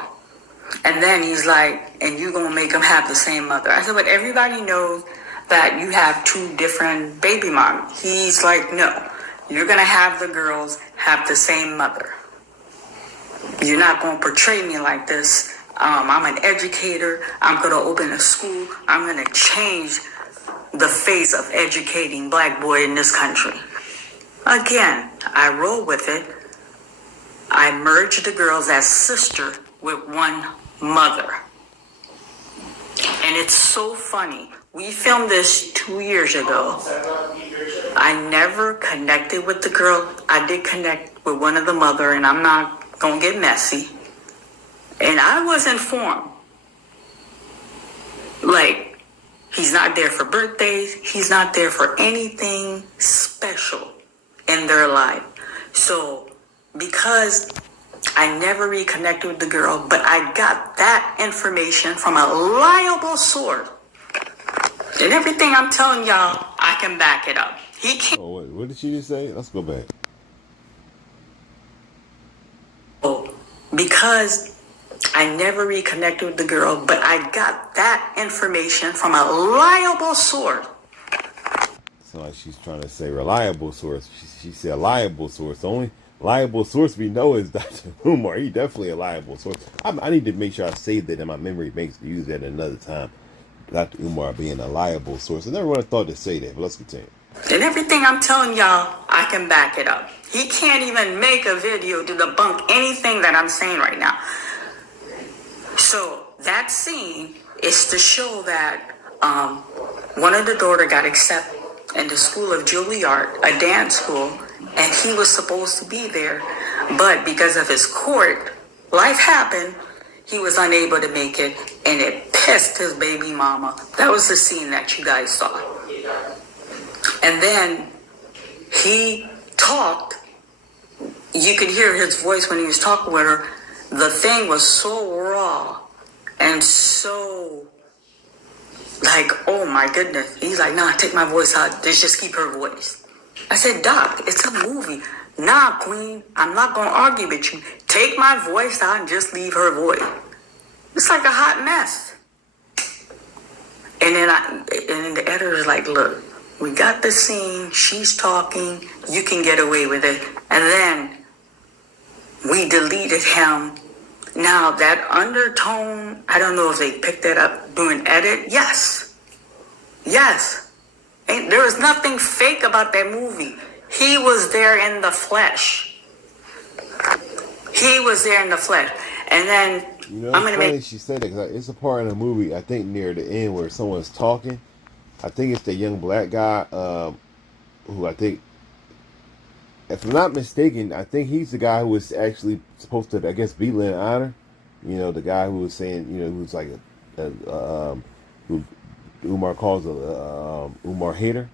And then he's like, "And you gonna make them have the same mother?" I said, "But everybody knows that you have 2 different baby moms." He's like, "No. You're going to have the girls have the same mother. You're not going to portray me like this. I'm an educator. I'm going to open a school. I'm going to change the face of educating black boy in this country." Again, I roll with it. I merged the girls as sister with one mother. And it's so funny. We filmed this 2 years ago. I never connected with the girl. I did connect with one of the mother, and I'm not going to get messy. And I was informed. Like, he's not there for birthdays. He's not there for anything special in their life. So, because I never reconnected with the girl, but I got that information from a reliable source. And everything I'm telling y'all, I can back it up. He can't. Oh, wait, what did she just say? Let's go back. Because I never reconnected with the girl, but I got that information from a reliable source. So like she's trying to say reliable source. She said liable source. The only liable source we know is Dr. Umar. He definitely a liable source. I need to make sure I save that in my memory banks to use that another time. Dr. Umar being a liable source. I never would have thought to say that, but let's continue. And everything I'm telling y'all, I can back it up. He can't even make a video to debunk anything that I'm saying right now. So that scene is to show that one of the daughter got accepted in the School of Juilliard, a dance school, and he was supposed to be there. But because of his court, life happened, he was unable to make it, and it pissed his baby mama. That was the scene that you guys saw. And then he talked. You could hear his voice when he was talking with her. The thing was so raw and so like, oh my goodness. He's like, nah, take my voice out. Just keep her voice. I said, Doc, it's a movie. Nah, Queen, I'm not going to argue with you. Take my voice out and just leave her voice. It's like a hot mess. And then the editor's like, look, we got the scene. She's talking. You can get away with it. And then we deleted him. Now, that undertone, I don't know if they picked that up doing edit. Yes. Yes. And there was nothing fake about that movie. He was there in the flesh. He was there in the flesh. And then You know, I'm going to funny make... she said that because it's a part in the movie, I think near the end, where someone's talking. I think it's the young black guy who I think, if I'm not mistaken, I think he's the guy who was actually supposed to, I guess, be Lynn Honor. You know, the guy who was saying, you know, who was like who Umar calls a Umar hater.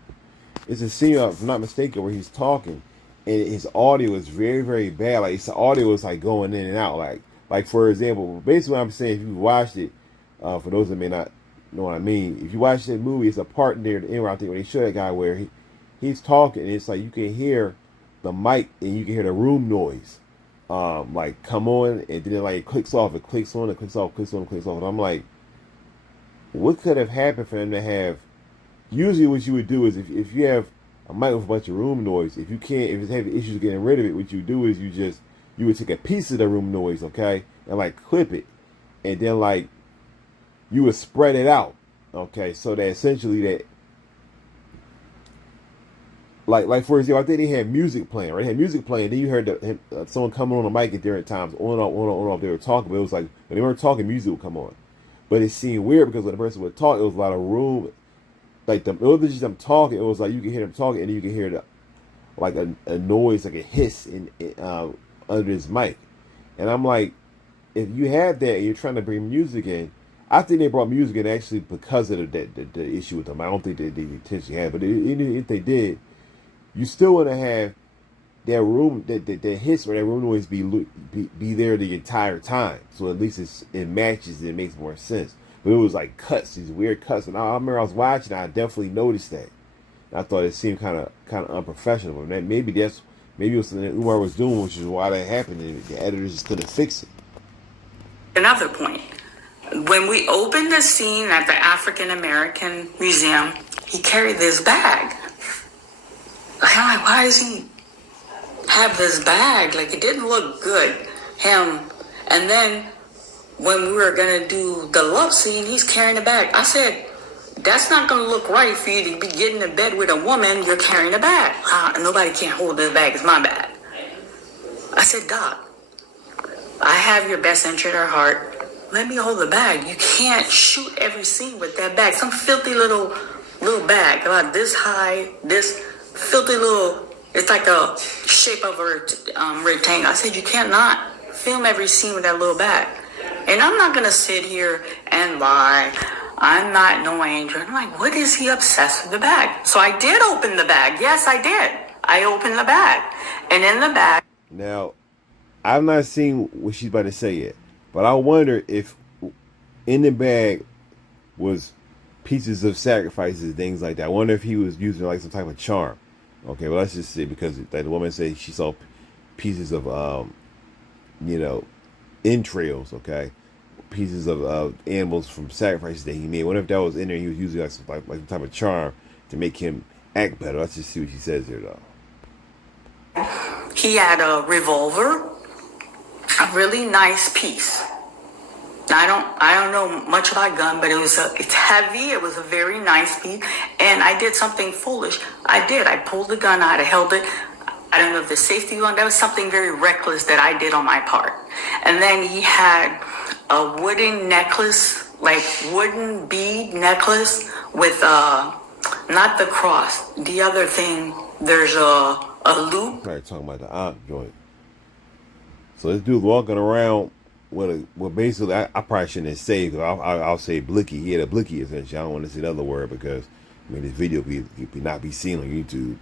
It's a scene, if I'm not mistaken, where he's talking, and his audio is very, very bad. Like, the audio is like going in and out. Like for example, basically what I'm saying, if you watched it, for those that may not know what I mean, if you watch that movie, it's a part near the end where I think when they show that guy where he's talking, and it's like you can hear the mic and you can hear the room noise, like come on, and then like it clicks off, it clicks on, it clicks off, clicks on, clicks off, and I'm like, what could have happened for them to have? Usually, what you would do is if you have a mic with a bunch of room noise, if it's having issues getting rid of it, what you do is you would take a piece of the room noise, okay, and like clip it, and then like you would spread it out, okay, so that essentially that, like for example, I think they had music playing, right? They had music playing, then you heard someone coming on the mic at different times, on and off, on and off, on and off. They were talking, but it was like when they weren't talking, music would come on. But it seemed weird because when the person would talk, it was a lot of room. Like it wasn't just them talking, it was like you could hear them talking, and you could hear like a noise, like a hiss in under his mic. And I'm like, if you have that and you're trying to bring music in, I think they brought music in actually because of the issue with them. I don't think they intentionally had, but if they did, you still want to have that room, that hiss or that room noise be there the entire time. So at least it matches and it makes more sense. But it was like cuts, these weird cuts. And I remember I was watching, I definitely noticed that. And I thought it seemed kind of unprofessional. And maybe it was something that Umar was doing, which is why that happened. And the editors just couldn't fix it. Another point. When we opened the scene at the African American Museum, he carried this bag. I'm like, why does he have this bag? Like, it didn't look good, him. And then when we were going to do the love scene, he's carrying a bag. I said, that's not going to look right for you to be getting in bed with a woman. You're carrying a bag. Nobody can't hold this bag. It's my bag. I said, Doc, I have your best interest at heart. Let me hold the bag. You can't shoot every scene with that bag. Some filthy little bag about this high, this filthy little, it's like a shape of a rectangle. I said, you cannot film every scene with that little bag. And I'm not going to sit here and lie. I'm not no angel. I'm like, what is he obsessed with the bag? So I did open the bag. Yes, I did. I opened the bag. And in the bag. Now, I've not seen what she's about to say yet. But I wonder if in the bag was pieces of sacrifices, things like that. I wonder if he was using like some type of charm. Okay, well, let's just say, because like the woman said she saw pieces of, entrails, okay? Pieces of animals from sacrifices that he made. I wonder if that was in there, he was using like some type of charm to make him act better. Let's just see what she says here, though. He had a revolver, a really nice piece. I don't know much about gun, but it's heavy. It was a very nice piece, and I did something foolish. I pulled the gun out. I held it. I don't know if the safety gun. That was something very reckless that I did on my part. And then he had a wooden necklace, like wooden bead necklace with not the cross. The other thing. There's a loop. Right, talking about the joint. So this dude walking around well, basically, I probably shouldn't have said, because I'll say blicky. He had a blicky, essentially. I don't want to say the other word, because, I mean, this video could not be seen on YouTube.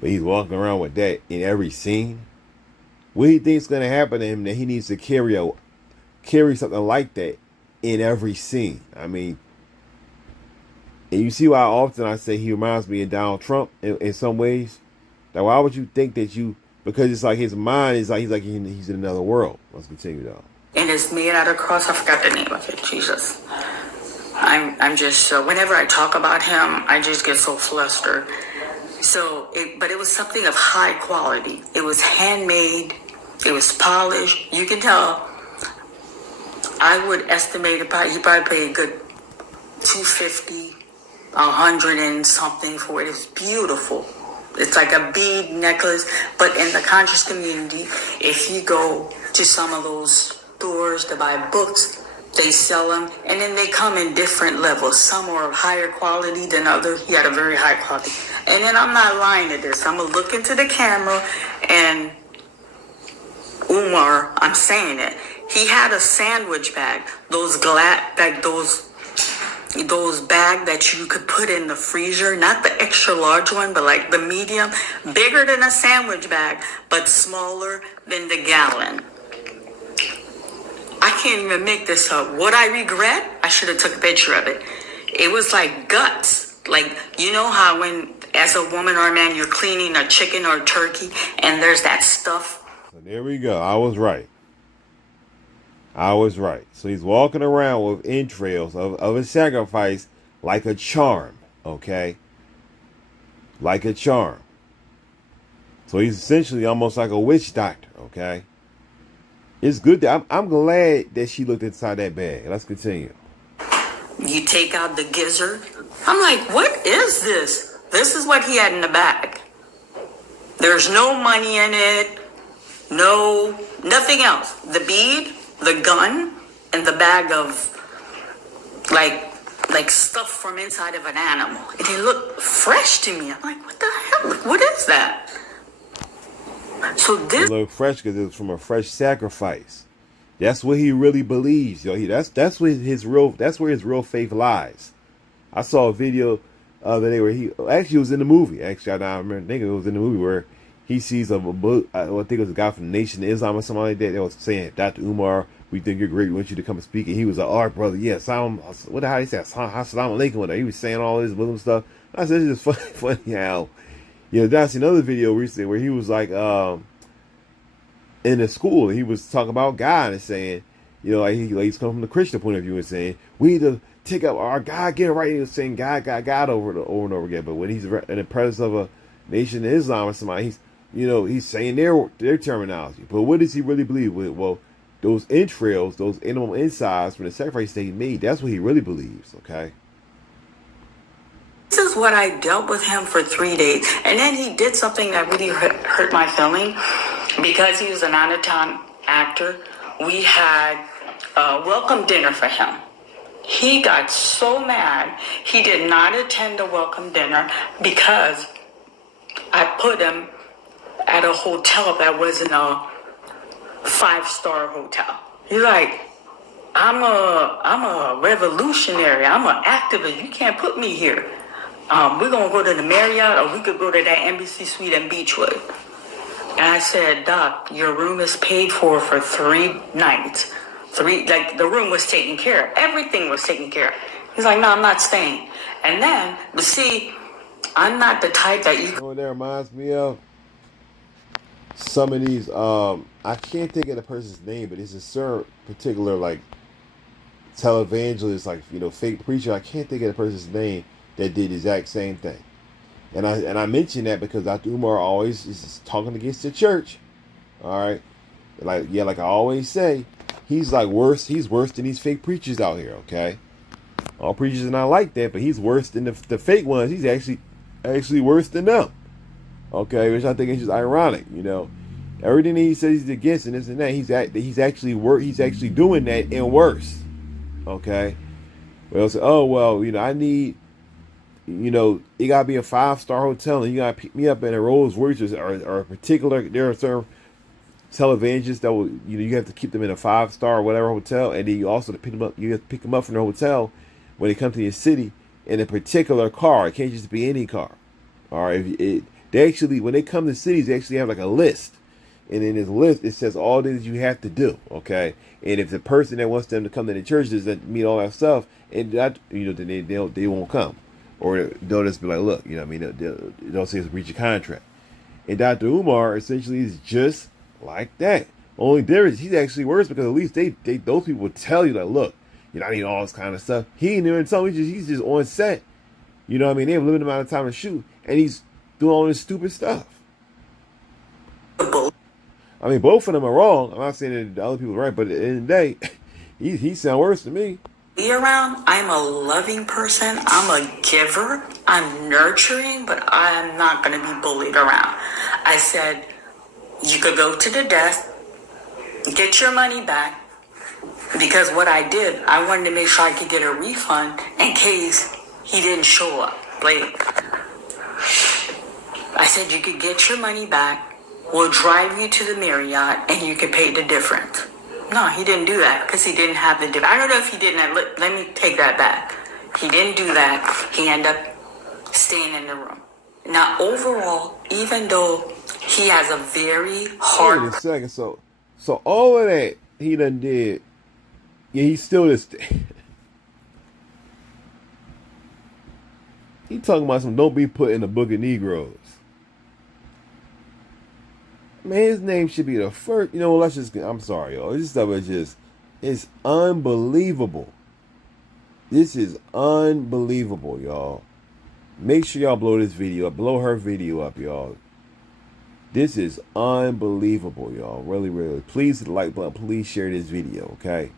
But he's walking around with that in every scene. What do you think's going to happen to him that he needs to carry something like that in every scene? I mean, and you see why often I say he reminds me of Donald Trump in some ways? Like, why would you think that because it's like his mind is like he's in another world. Let's continue though. And it's made out of cross. I forgot the name of it. Jesus. I'm just, whenever I talk about him, I just get so flustered. But it was something of high quality. It was handmade. It was polished. You can tell. I would estimate he probably paid a good $250, $100 and something for it. It's beautiful. It's like a bead necklace, but in the conscious community, if you go to some of those stores to buy books, they sell them, and then they come in different levels. Some are of higher quality than others. He had a very high quality. And then I'm not lying to this. I'm going to look into the camera, and Umar, I'm saying it, he had a sandwich bag, those bag that you could put in the freezer, not the extra large one, but like the medium, bigger than a sandwich bag, but smaller than the gallon. I can't even make this up. What I regret, I should have took a picture of it. It was like guts. Like, you know how when, as a woman or a man, you're cleaning a chicken or a turkey, and there's that stuff. So there we go. I was right. So he's walking around with entrails of a sacrifice like a charm, okay? Like a charm. So he's essentially almost like a witch doctor, okay? It's good that I'm glad that she looked inside that bag. Let's continue. You take out the gizzard. I'm like, what is this? This is what he had in the bag. There's no money in it. No, nothing else. The bead, the gun, and the bag of like stuff from inside of an animal. And it looked fresh to me. I'm like, what the hell? What is that? So this it looked fresh because it was from a fresh sacrifice. That's what he really believes, yo. That's where his real faith lies. I saw a video the other day where he actually was in the movie. Actually, I remember thinking it was in the movie where he sees a book. I think it was a guy from the Nation of Islam or something like that. That was saying, Dr. Umar, we think you're great. We want you to come and speak. And he was like, all right, brother. Yeah, what the hell he said? Assalamu alaikum with her. He was saying all this Muslim stuff. I said, it's just funny how, I seen another video recently where he was like, in the school, he was talking about God and saying, he's coming from the Christian point of view and saying, we need to take up our God, get it right. He was saying God over and over again. But when he's in the presence of a Nation of Islam or somebody, he's saying their terminology. But what does he really believe? Well, those entrails, those animal insides from the sacrifice that he made, that's what he really believes, okay? This is what I dealt with him for 3 days. And then he did something that really hurt my feeling. Because he was an out-of-town actor, we had a welcome dinner for him. He got so mad, he did not attend the welcome dinner because I put him at a hotel that wasn't a 5-star hotel. He's like, I'm a revolutionary. I'm an activist. You can't put me here. We're going to go to the Marriott, or we could go to that Embassy Suite in Beachwood. And I said, Doc, your room is paid for 3 nights. The room was taken care of. Everything was taken care of. He's like, no, I'm not staying. And then, but see, I'm not the type that you... You know what that reminds me of? Some of these, I can't think of the person's name, but it's a certain particular, like, televangelist, like, fake preacher. I can't think of the person's name that did the exact same thing. And I mention that because Dr. Umar always is talking against the church. All right. Like I always say, he's worse than these fake preachers out here, okay? All preachers are not like that, but he's worse than the fake ones. He's actually worse than them. Okay, which I think is just ironic, Everything he says he's against and this and that, he's actually doing that and worse. Okay? Well, say, I need, it gotta be a 5-star hotel and you gotta pick me up in a Rolls Royce or a particular, there are televangelists that will, you have to keep them in a 5-star or whatever hotel, and then you also pick them up. You have to pick them up from the hotel when they come to your city in a particular car. It can't just be any car. All right, they actually, when they come to cities, they actually have like a list, and in this list it says all things you have to do. Okay, and if the person that wants them to come to the church doesn't meet all that stuff, and that, then they won't come, or they'll just be like, look, they'll say it's breach of contract. And Dr. Umar essentially is just like that. Only difference, he's actually worse, because at least those people tell you, like, look, I need all this kind of stuff. He ain't even telling me, he's just on set. They have a limited amount of time to shoot, and he's doing all this stupid stuff. I mean, both of them are wrong. I'm not saying that the other people are right, but at the end of the day, he sound worse to me. Be around. I'm a loving person. I'm a giver. I'm nurturing, but I'm not going to be bullied around. I said, you could go to the desk, get your money back, because what I did, I wanted to make sure I could get a refund in case he didn't show up late. I said, you could get your money back, we'll drive you to the Marriott, and you can pay the difference. No, he didn't do that, because he didn't have the difference. I don't know if he didn't. Let me take that back. He didn't do that. He ended up staying in the room. Now, overall, even though he has a very hard... Wait a second. So all of that he done did, yeah, he's still this... He talking about some don't be put in the book of Negroes. Man, his name should be the first. Let's just. I'm sorry, y'all. This stuff is just. It's unbelievable. This is unbelievable, y'all. Make sure y'all blow this video up. Blow her video up, y'all. This is unbelievable, y'all. Really, really. Please hit the like button. Please share this video, okay?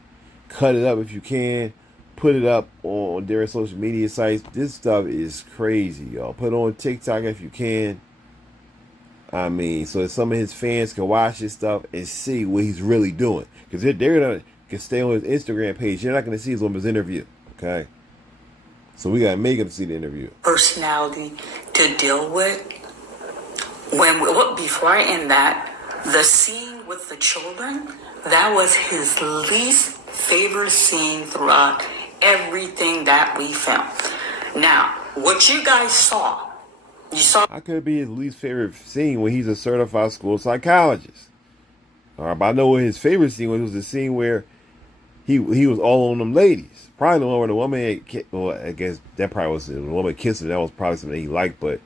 Cut it up if you can. Put it up on their social media sites. This stuff is crazy, y'all. Put it on TikTok if you can. I mean, so that some of his fans can watch this stuff and see what he's really doing. Because they're going to stay on his Instagram page. You're not going to see his interview, okay? So we got to make him see the interview. Personality to deal with. Before I end that, the scene with the children, that was his least favorite scene throughout everything that we filmed. Now, what you guys saw, I could be his least favorite scene when he's a certified school psychologist. All right, but I know what his favorite scene was the scene where he was all on them ladies. Probably the one where the woman, I guess that probably was the woman kissing. That was probably something he liked, but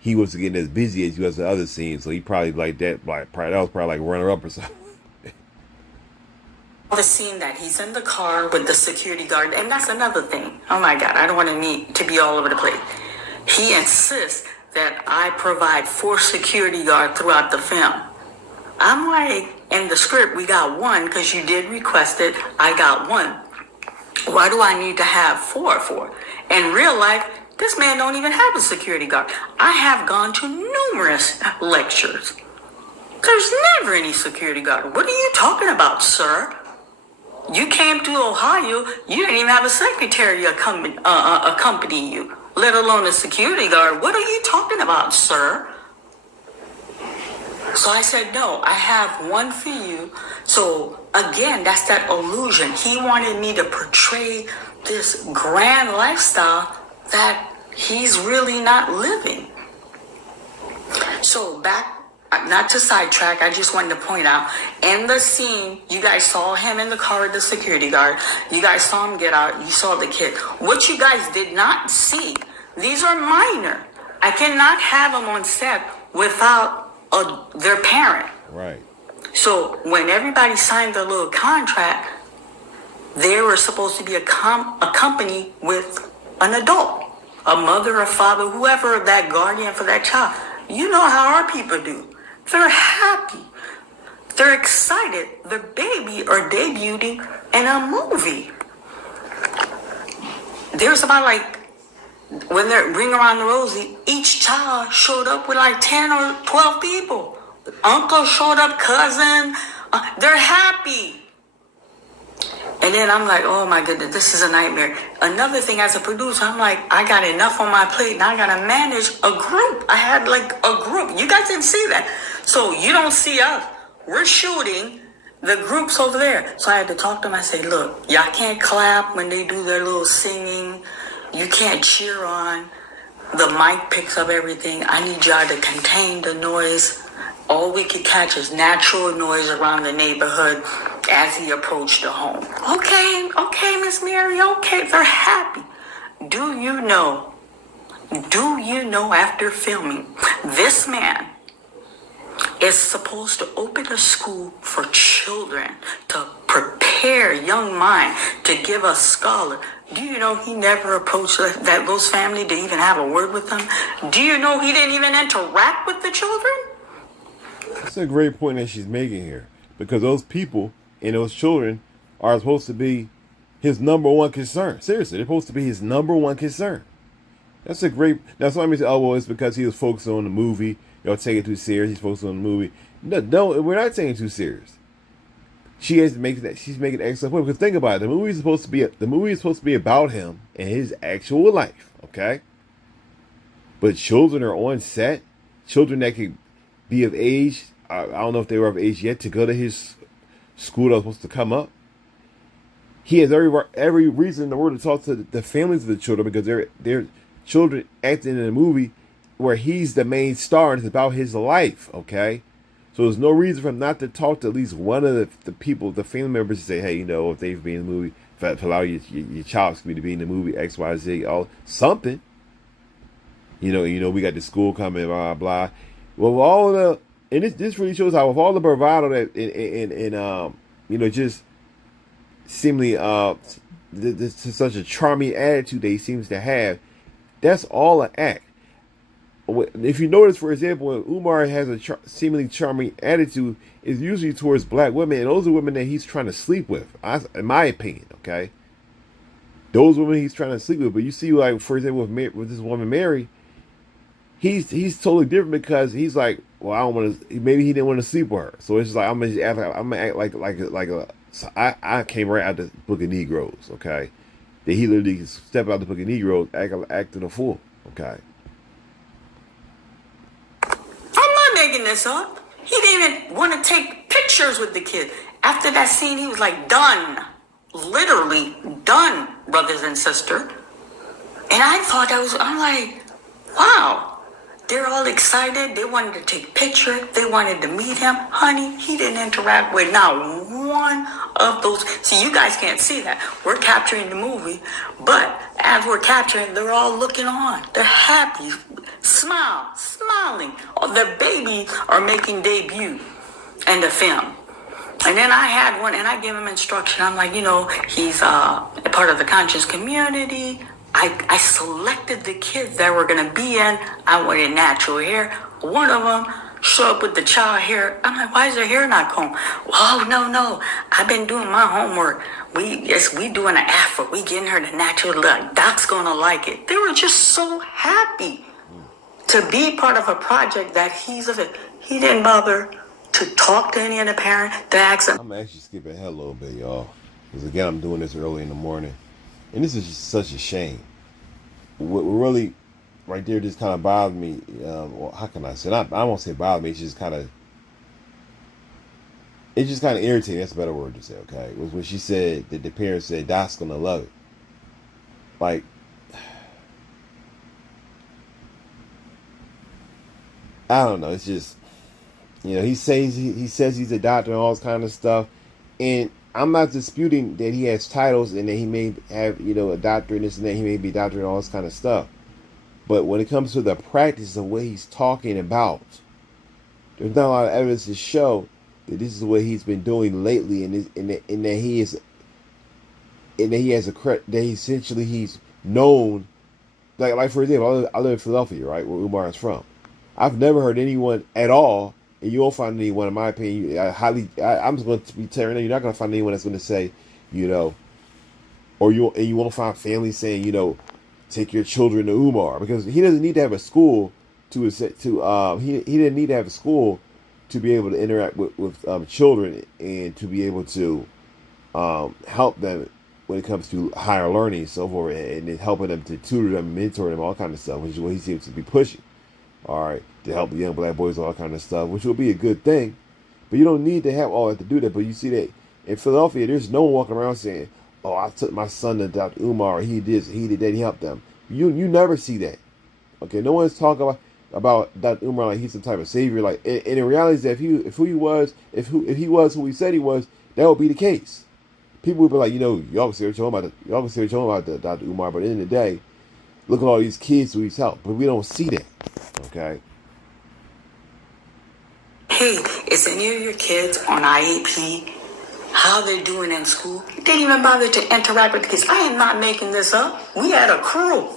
he was getting as busy as you as the other scenes, so he probably liked that. That was probably like runner up or something. The scene that he's in the car with the security guard, and that's another thing. Oh my God, I don't want to be all over the place. He insists that I provide 4 security guards throughout the film. I'm like, in the script, we got 1 because you did request it. I got 1. Why do I need to have 4 for? In real life, this man don't even have a security guard. I have gone to numerous lectures. There's never any security guard. What are you talking about, sir? You came to Ohio, you didn't even have a secretary accompany you, let alone a security guard. What are you talking about, sir? So I said, no, I have 1 for you. So again, that's that illusion. He wanted me to portray this grand lifestyle that he's really not living. So back, not to sidetrack, I just wanted to point out, in the scene, you guys saw him in the car with the security guard. You guys saw him get out. You saw the kid. What you guys did not see, these are minor. I cannot have them on set without their parent. Right. So when everybody signed their little contract, they were supposed to be accompanied with an adult, a mother, a father, whoever that guardian for that child. You know how our people do. They're happy. They're excited. Their baby are debuting in a movie. There's about when they're Ring Around the Rosie, each child showed up with 10 or 12 people. Uncle showed up, cousin. They're happy. And then I'm like, oh my goodness, this is a nightmare. Another thing, as a producer, I'm like, I got enough on my plate. Now I got to manage a group. I had a group. You guys didn't see that. So you don't see us we're shooting. The group's over there. So I had to talk to them. I said, look, y'all can't clap when they do their little singing. You can't cheer on. The mic picks up everything. I need y'all to contain the noise. All we could catch is natural noise around the neighborhood as he approached the home. Okay, Miss Mary, okay. They're happy. Do you know after filming, this man is supposed to open a school for children to prepare young mind to give a scholar. Do you know he never approached those family to even have a word with them? Do you know he didn't even interact with the children? That's a great point that she's making here, because those people and those children are supposed to be his number one concern. Seriously, they're supposed to be his number one concern. That's a great. Now, somebody say, "Oh, well, it's because he was focused on the movie. Y'all take it too serious. He's focused on the movie." No, we're not taking it too serious. She has to make that. She's making an excellent point, because think about it. The movie is supposed to be about him and his actual life. Okay, but children are on set. Children that could be of age. I don't know if they were of age yet to go to his school that was supposed to come up. He has every reason in the world to talk to the families of the children, because they're children acting in a movie where he's the main star and it's about his life, okay? So there's no reason for him not to talk to at least one of the people, the family members, to say, hey, if they've been in the movie, if allow your child to be in the movie, X, Y, Z, all something. We got the school coming, blah, blah. Well, all of the, and this really shows how with all the bravado that, and just seemingly such a charming attitude that he seems to have, that's all an act. If you notice, for example, when Umar has a seemingly charming attitude, it's usually towards black women, and those are women that he's trying to sleep with, in my opinion, okay? Those women he's trying to sleep with. But you see, like, for example, with this woman, Mary, he's totally different, because he's like, well, I don't want to, maybe he didn't want to sleep with her. So it's just like, I'm going to act like a, so I came right out the Book of Negroes, okay? That he literally stepped out the Book of Negroes, acting a fool, okay? I'm not making this up. He didn't even want to take pictures with the kid. After that scene, he was like, done. Literally done, brothers and sisters. And I thought I'm like, wow. They're all excited. They wanted to take pictures. They wanted to meet him. Honey, he didn't interact with not one of those. See, you guys can't see that. We're capturing the movie. But as we're capturing, they're all looking on. They're happy. Smiling. The babies are making debut in the film. And then I had one, and I gave him instruction. I'm like, he's a part of the conscious community. I selected the kids that were going to be in. I wanted natural hair. One of them showed up with the child hair. I'm like, why is her hair not combed? Oh, no. I've been doing my homework. We doing an afro. We getting her the natural look. Doc's going to like it. They were just so happy to be part of a project that he didn't bother to talk to any of the parents, to ask them. I'm actually skipping ahead a little bit, y'all, because again, I'm doing this early in the morning. And this is just such a shame. What really, right there, just kind of bothered me. How can I say? I won't say bothered me. It's just kind of irritating. That's a better word to say. Okay, it was when she said that the parents said Doc's gonna love it. Like, I don't know. It's just, he says he's a doctor and all this kind of stuff, and I'm not disputing that he has titles and that he may have, a doctor and this and that. He may be a doctor and all this kind of stuff. But when it comes to the practice of what he's talking about, there's not a lot of evidence to show that this is what he's been doing lately, and that he's known. Like for example, I live in Philadelphia, right, where Umar is from. I've never heard anyone at all. And you won't find anyone, in my opinion, I'm just going to be telling you, you're not going to find anyone that's going to say, or you won't find families saying, take your children to Umar, because he doesn't need to have a school he didn't need to have a school to be able to interact with children and to be able to help them when it comes to higher learning and so forth, and then helping them to tutor them, mentor them, all kind of stuff, which is what he seems to be pushing. All right, to help the young black boys, all kind of stuff, which will be a good thing. But you don't need to have all that to do that. But you see that in Philadelphia, there's no one walking around saying, "Oh, I took my son to Dr. Umar, or he did that, he helped them." You never see that. Okay, no one's talking about Dr. Umar like he's some type of savior. Like, and in reality, is that if he was who he said he was, that would be the case. People would be like, y'all can say what you want about the Dr. Umar, but at the end of the day, look at all these kids who he's helped. But we don't see that. Okay. Hey, is any of your kids on IEP? How they're doing in school? They didn't even bother to interact with the kids. I am not making this up. We had a crew.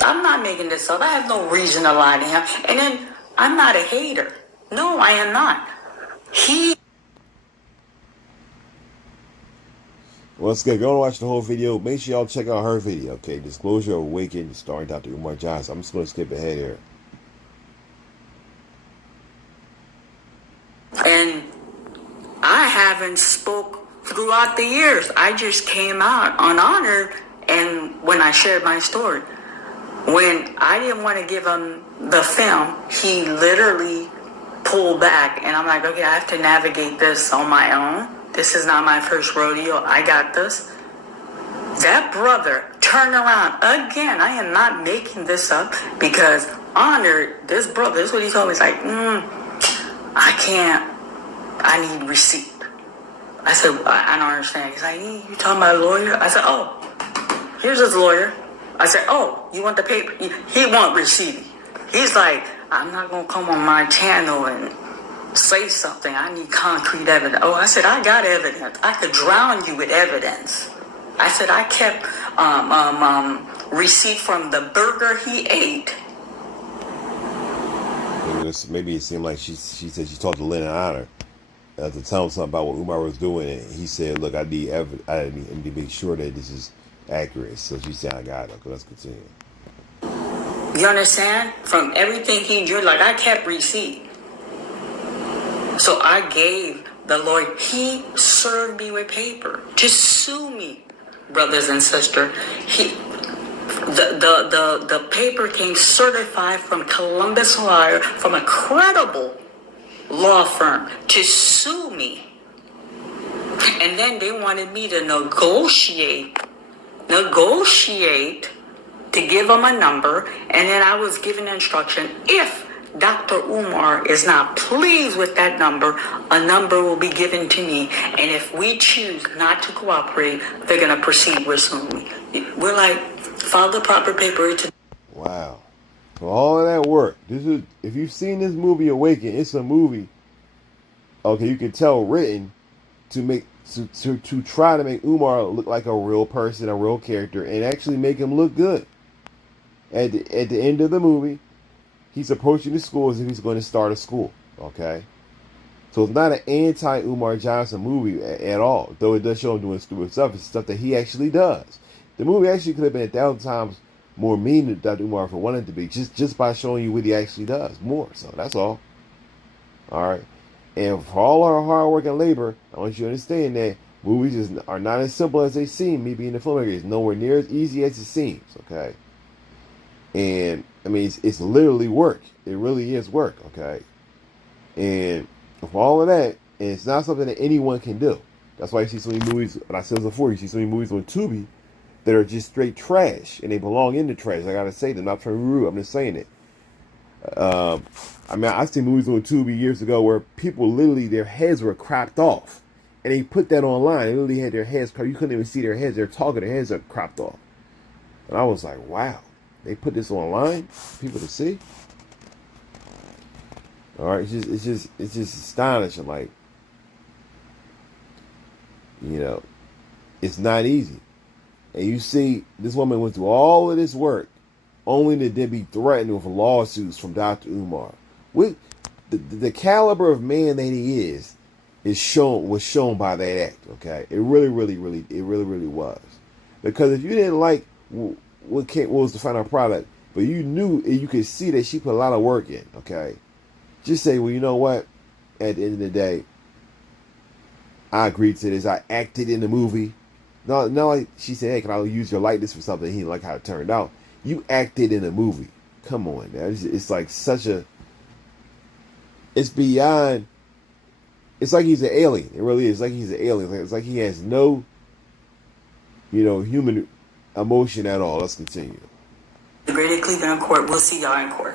I'm not making this up. I have no reason to lie to him. And then, I'm not a hater. No, I am not. Once again, go and watch the whole video. Make sure y'all check out her video, okay? Disclosure Awakened, starring Dr. Umar Johnson. I'm just going to skip ahead here. And I haven't spoke throughout the years. I just came out unhonored, and when I shared my story. When I didn't want to give him the film, he literally pulled back, and I'm like, okay, I have to navigate this on my own. This is not my first rodeo. I got this. That brother turned around again. I am not making this up, because Honor, this brother, this is what he told me. He's like, I can't. I need receipt. I said, I don't understand. He's like, you talking about a lawyer? I said, oh, here's his lawyer. I said, oh, you want the paper? He want receipt. He's like, I'm not going to come on my channel and say something. I need concrete evidence. Oh, I said, I got evidence. I could drown you with evidence. I said, I kept receipt from the burger he ate. Maybe it seemed like she said she talked to Lynn and Honor to tell him something about what Umar was doing, and he said, look, I need to make sure that this is accurate. So she said, I got it. Let's continue. You understand? From everything he did, like, I kept receipt. So I gave the lawyer, he served me with paper to sue me, brothers and sisters. The paper came certified from Columbus, Ohio, from a credible law firm to sue me. And then they wanted me to negotiate to give them a number, and then I was given instruction, if Dr. Umar is not pleased with that number, a number will be given to me, and if we choose not to cooperate, they're going to proceed with suing me. We're like, file the proper paper. Wow. For all of that work, if you've seen this movie Awaken, it's a movie, okay, you can tell written to try to make Umar look like a real person, a real character, and actually make him look good. At the end of the movie, he's approaching the school as if he's going to start a school, okay? So it's not an anti-Umar Johnson movie at all, though it does show him doing stupid stuff. It's stuff that he actually does. The movie actually could have been 1,000 times more mean to Dr. Umar for wanting to be, just by showing you what he actually does more. So that's all. All right. And for all our hard work and labor, I want you to understand that movies are not as simple as they seem. Me being a filmmaker, it's nowhere near as easy as it seems, okay? And, I mean, it's literally work. It really is work, okay? And for all of that, and it's not something that anyone can do. That's why you see so many movies, and I said this before, you see so many movies on Tubi that are just straight trash, and they belong in the trash. I gotta say that, I'm not trying to be rude, I'm just saying it. I mean, I've seen movies on Tubi years ago where people literally, their heads were cropped off. And they put that online. They literally had their heads cropped. You couldn't even see their heads. They're talking, their heads are cropped off. And I was like, wow. They put this online for people to see? Alright, it's just astonishing. Like, you know, it's not easy. And you see, this woman went through all of this work only to then be threatened with lawsuits from Dr. Umar. With the caliber of man that he was shown by that act. Okay, it really was. Because if you didn't like what was the final product, but you knew and you could see that she put a lot of work in. Okay, just say, well, you know what? At the end of the day, I agreed to this. I acted in the movie. No, like she said, hey, can I use your likeness for something? He didn't like how it turned out. You acted in a movie. Come on, man. It's like it's beyond it's like he's an alien. It really is like he's an alien. It's like he has no, human emotion at all. Let's continue. The Greater Cleveland Court, we'll see y'all in court.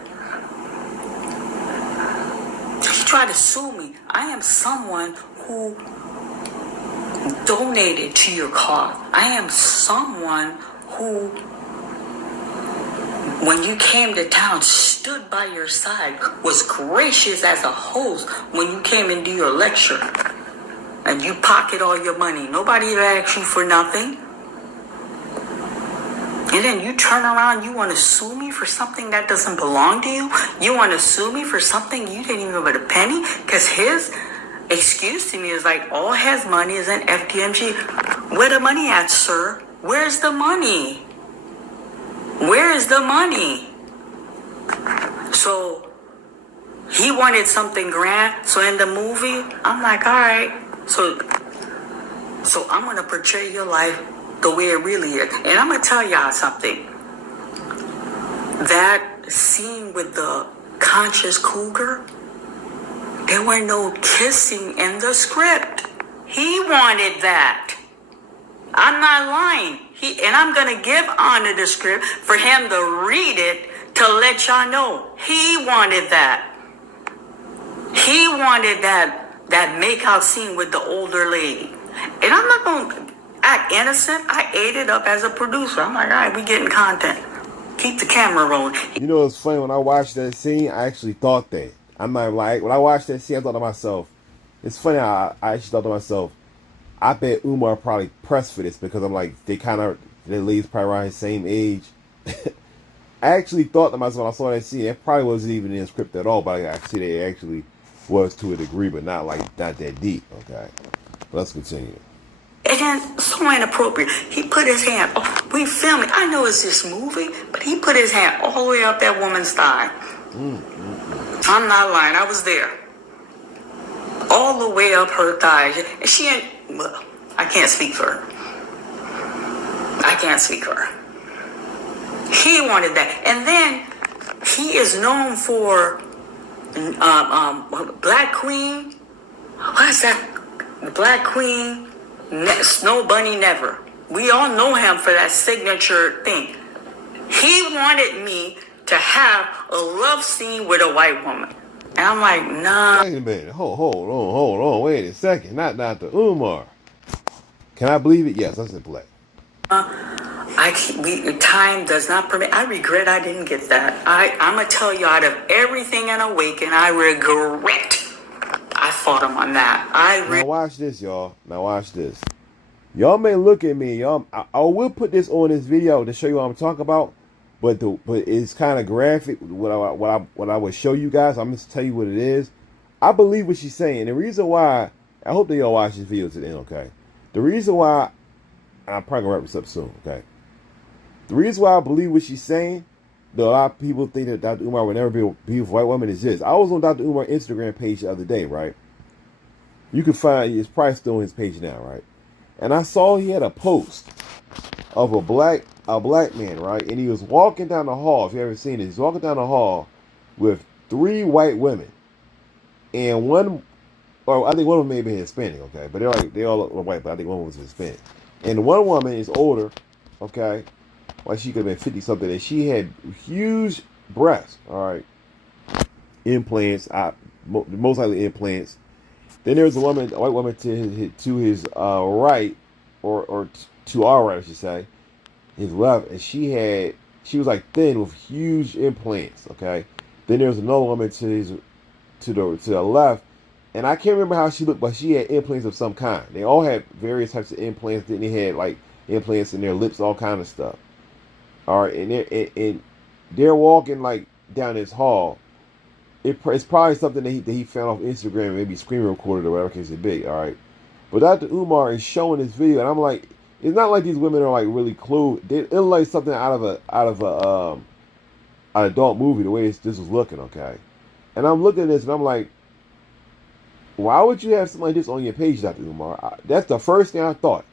He tried to sue me. I am someone who donated to your cause. I am someone who, when you came to town, stood by your side, was gracious as a host when you came and do your lecture. And you pocket all your money. Nobody asked you for nothing. And then you turn around, you want to sue me for something that doesn't belong to you? You want to sue me for something you didn't even put a penny? Because his excuse to me is like, all his money is in FDMG. Where the money at, sir? Where's the money? Where is the money? So he wanted something grand. So in the movie, I'm like, all right. So I'm going to portray your life the way it really is. And I'm going to tell y'all something. That scene with the conscious cougar, there were no kissing in the script. He wanted that. I'm not lying. And I'm going to give honor the script for him to read it to let y'all know. He wanted that. He wanted that make-out scene with the older lady. And I'm not going to act innocent. I ate it up as a producer. I'm like, all right, we getting content. Keep the camera rolling. It's funny, when I watched that scene, I actually thought that. I'm not like, when I watched that scene, I thought to myself, it's funny, I actually thought to myself, I bet Umar probably pressed for this because I'm like, their ladies probably around his same age. I actually thought to myself when I saw that scene, it probably wasn't even in the script at all, but I see that it actually was to a degree, but not that deep, okay? But let's continue. And then, so inappropriate. He put his hand, we filming. I know it's this movie, but he put his hand all the way up that woman's thigh. I'm not lying, I was there. All the way up her thigh. And she ain't, well, I can't speak for her. I can't speak for her. He wanted that. And then, he is known for Black Queen. What is that? Black Queen, Snow Bunny Never. We all know him for that signature thing. He wanted me to have a love scene with a white woman. And I'm like, nah. Wait a minute. Hold on. Wait a second. Not Dr. Umar. Can I believe it? Yes, let's play. Time does not permit. I regret I didn't get that. I'm going to tell you, out of everything in Awaken, I regret I fought him on that. Now watch this, y'all. Now watch this. Y'all may look at me, y'all. I will put this on this video to show you what I'm talking about, but it's kind of graphic. What I would show you guys, I'm just tell you what it is. I believe what she's saying. The reason why, I hope that y'all watch this video to the end, okay? The reason why, I'm probably gonna wrap this up soon, okay? The reason why I believe what she's saying, though a lot of people think that Dr. Umar would never be a beautiful white woman, is this. I was on Dr. Umar's Instagram page the other day, right? You can find, it's probably still on his page now, right? And I saw he had a post of a black man, right? And he was walking down the hall. If you ever seen it, he's walking down the hall with 3 white women, and one, or I think one of them may be Hispanic, okay? But they all look white, but I think one was Hispanic. And one woman is older, okay? Like she could have been 50 something, and she had huge breasts, all right? Implants, most likely implants. Then there's a white woman to his right, or to our right, I should say, his left, and she was like thin with huge implants. Okay. Then there's another woman to the left, and I can't remember how she looked, but she had implants of some kind. They all had various types of implants. Then they had like implants in their lips, all kind of stuff. All right, and they're walking like down this hall. It's probably something that he found off Instagram, maybe screen recorded or whatever case it be, all right? But Dr. Umar is showing this video, and I'm like, it's not like these women are like really clothed. It look like something out of an adult movie, the way this was looking, okay? And I'm looking at this, and I'm like, why would you have something like this on your page, Dr. Umar? That's the first thing I thought.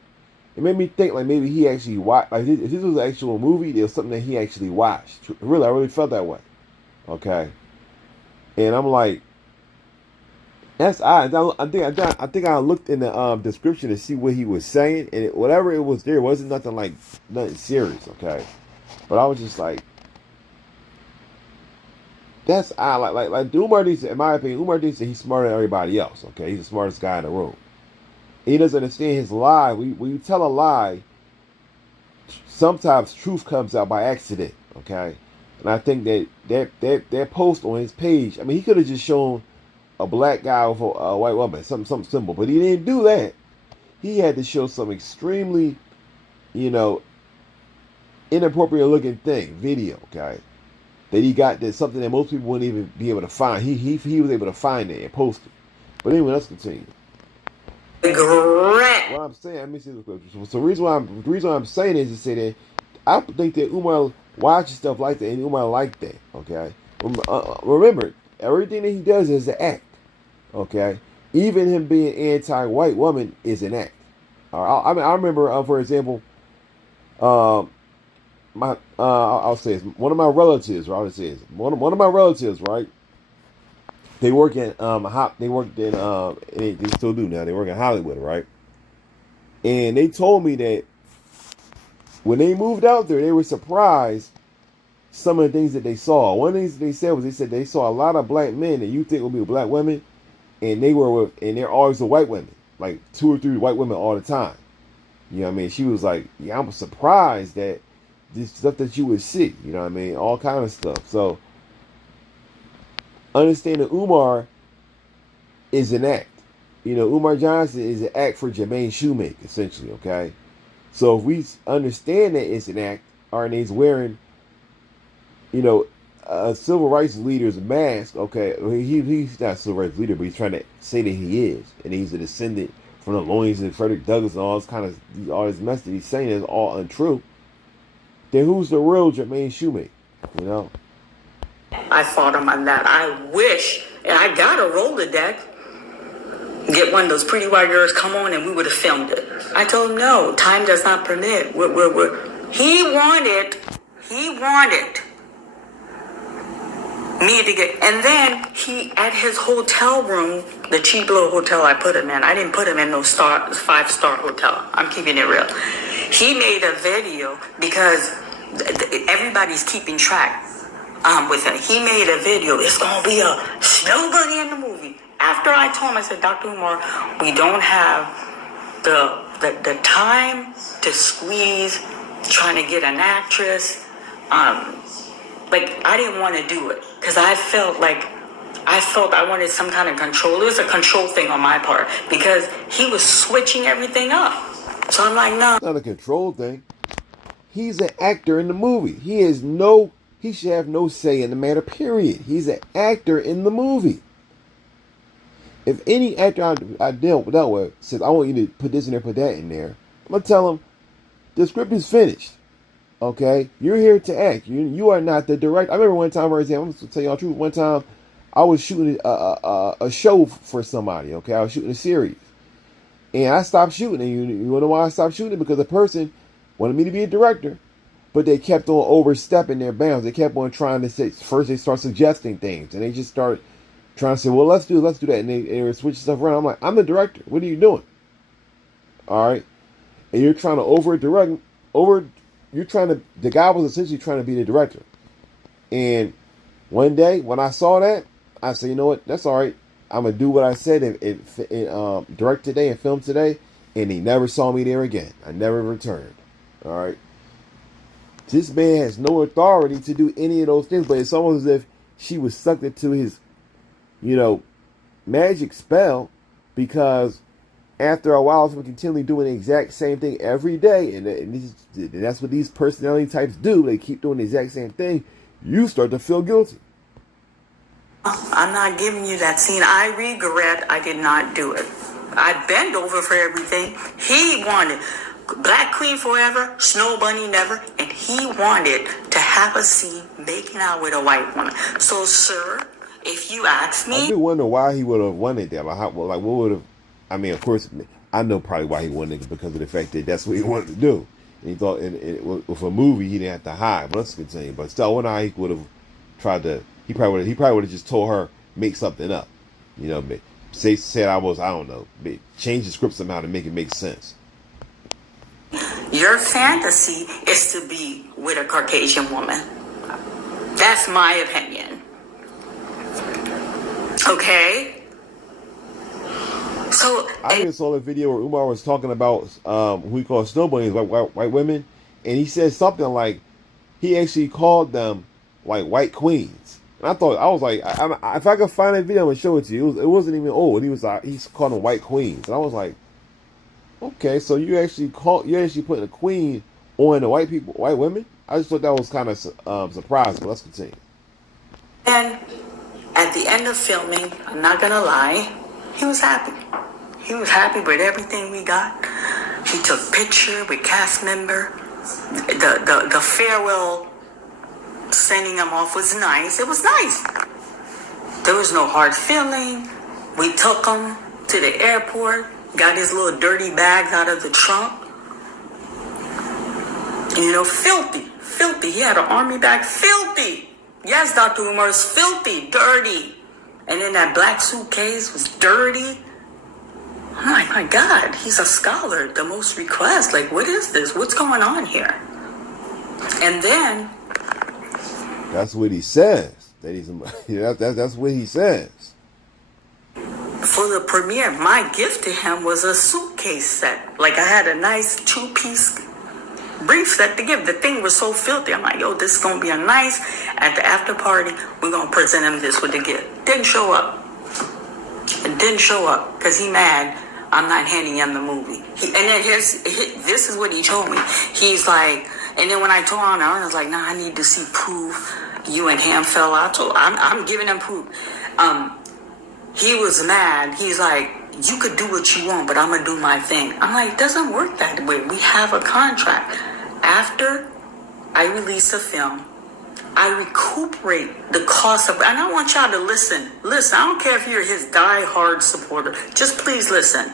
It made me think like maybe he actually watched, like if this was an actual movie, it was something that he actually watched. Really, I really felt that way, okay? And I'm like, That's odd. I think I looked in the description to see what he was saying, and whatever it was, there wasn't nothing serious. Okay, but I was just like, that's odd. Like Umar Johnson, in my opinion, Umar Johnson, he's smarter than everybody else. Okay, he's the smartest guy in the room. He doesn't understand his lie. When you tell a lie, sometimes truth comes out by accident. Okay, and I think that post on his page, I mean, he could have just shown a black guy with a white woman, something simple, but he didn't do that. He had to show some extremely, inappropriate looking video. Okay, that he got, that something that most people wouldn't even be able to find. He was able to find it and post it. But anyway, let's continue. Regret. What I'm saying, let me see the clip. So the reason why I'm saying is to say that I think that Umar watches stuff like that, and Umar like that. Okay, remember, everything that he does is an act. Okay, even him being anti-white woman is an act. I remember, for example, I'll say this, one of my relatives, right? One of my relatives, right? They work in they still do now. They work in Hollywood, right? And they told me that when they moved out there, they were surprised some of the things that they saw. One of the things that they said was they saw a lot of black men that you think would be black women, and they're always with white women, like 2 or 3 white women all the time. You know what I mean? She was like, yeah, I'm surprised that this stuff that you would see. You know what I mean? All kind of stuff. So understanding Umar is an act. Umar Johnson is an act for Jermaine Shoemaker, essentially, okay? So if we understand that it's an act, and he's wearing, a civil rights leader's mask, okay? He's not a civil rights leader, but he's trying to say that he is. And he's a descendant from the loins of Frederick Douglass and all this mess that he's saying is all untrue. Then who's the real Jermaine Shoemaker, I fought him on that. I wish, and I got a Rolodex, get one of those pretty white girls come on and we would have filmed it. I told him no, time does not permit. He wanted me to get, and then he, at his hotel room, the cheap little hotel I put him in, I didn't put him in no 5-star hotel. I'm keeping it real. He made a video because everybody's keeping track. With it. He made a video. It's going to be a snow bunny in the movie. After I told him, I said, Dr. Umar, we don't have the time to squeeze trying to get an actress. I didn't want to do it because I felt I wanted some kind of control. It was a control thing on my part because he was switching everything up. So I'm like, no. It's not a control thing. He's an actor in the movie. He should have no say in the matter, period. He's an actor in the movie. If any actor I dealt with says, I want you to put this in there, put that in there, I'm going to tell him, the script is finished. Okay? You're here to act. You are not the director. I remember one time, for example, I'm going to tell y'all the truth. One time, I was shooting a show for somebody. Okay? I was shooting a series. And I stopped shooting. And you want to know why I stopped shooting? Because the person wanted me to be a director. But they kept on overstepping their bounds. They kept on trying to say, first they start suggesting things. And they just start trying to say, well, let's do that. And they were switching stuff around. I'm like, I'm the director. What are you doing? All right. And you're trying to the guy was essentially trying to be the director. And one day when I saw that, I said, you know what? That's all right. I'm going to do what I said and direct today and film today. And he never saw me there again. I never returned. All right. This man has no authority to do any of those things, but it's almost as if she was sucked into his, magic spell, because after a while, if we're continually doing the exact same thing every day, and that's what these personality types do, they keep doing the exact same thing, you start to feel guilty. I'm not giving you that scene. I regret I did not do it. I bend over for everything. He wanted Black Queen forever, Snow Bunny never, and he wanted to have a scene making out with a white woman. So, sir, if you ask me, I do wonder why he would have wanted that. What would have? I mean, of course, I know probably why he wanted it, because of the fact that that's what he wanted to do. And he thought, with a movie, he didn't have to hide. But let's continue. But still, I wonder how he would have tried to. He probably would have just told her, make something up, said I don't know, change the script somehow to make it make sense. Your fantasy is to be with a Caucasian woman. That's my opinion. Okay? So I just saw a video where Umar was talking about who he called snow bunnies, white women, and he said something like he actually called them like white queens. And I was like, if I could find that video and show it to you, it wasn't even old. He was like, he's called them white queens, and I was like, okay, so you're actually putting a queen on the white women. I just thought that was kind of surprising. But let's continue. And at the end of filming, I'm not gonna lie, he was happy. He was happy with everything we got. He took picture with cast member. The farewell sending him off was nice. It was nice. There was no hard feeling. We took him to the airport, got his little dirty bags out of the trunk. You know, filthy. He had an army bag, filthy. Yes, Dr. Umar is filthy, dirty. And then that black suitcase was dirty. I'm like, my God, he's a scholar, the most request. Like, what is this? What's going on here? And then that's what he says. That's what he says. For the premiere, my gift to him was a suitcase set. Like, I had a nice 2-piece brief set to give. The thing was so filthy. I'm like, yo, this is going to be a nice, at the after party, we're going to present him this with the gift. Didn't show up. It didn't show up because he mad I'm not handing him the movie. And then this is what he told me. He's like, and then when I told him, I was like, nah, I need to see proof you and him fell out. So I'm giving him proof. He was mad. He's like, you could do what you want, but I'm going to do my thing. I'm like, it doesn't work that way. We have a contract. After I release a film, I recuperate the cost of, and I want y'all to listen. Listen, I don't care if you're his die-hard supporter. Just please listen.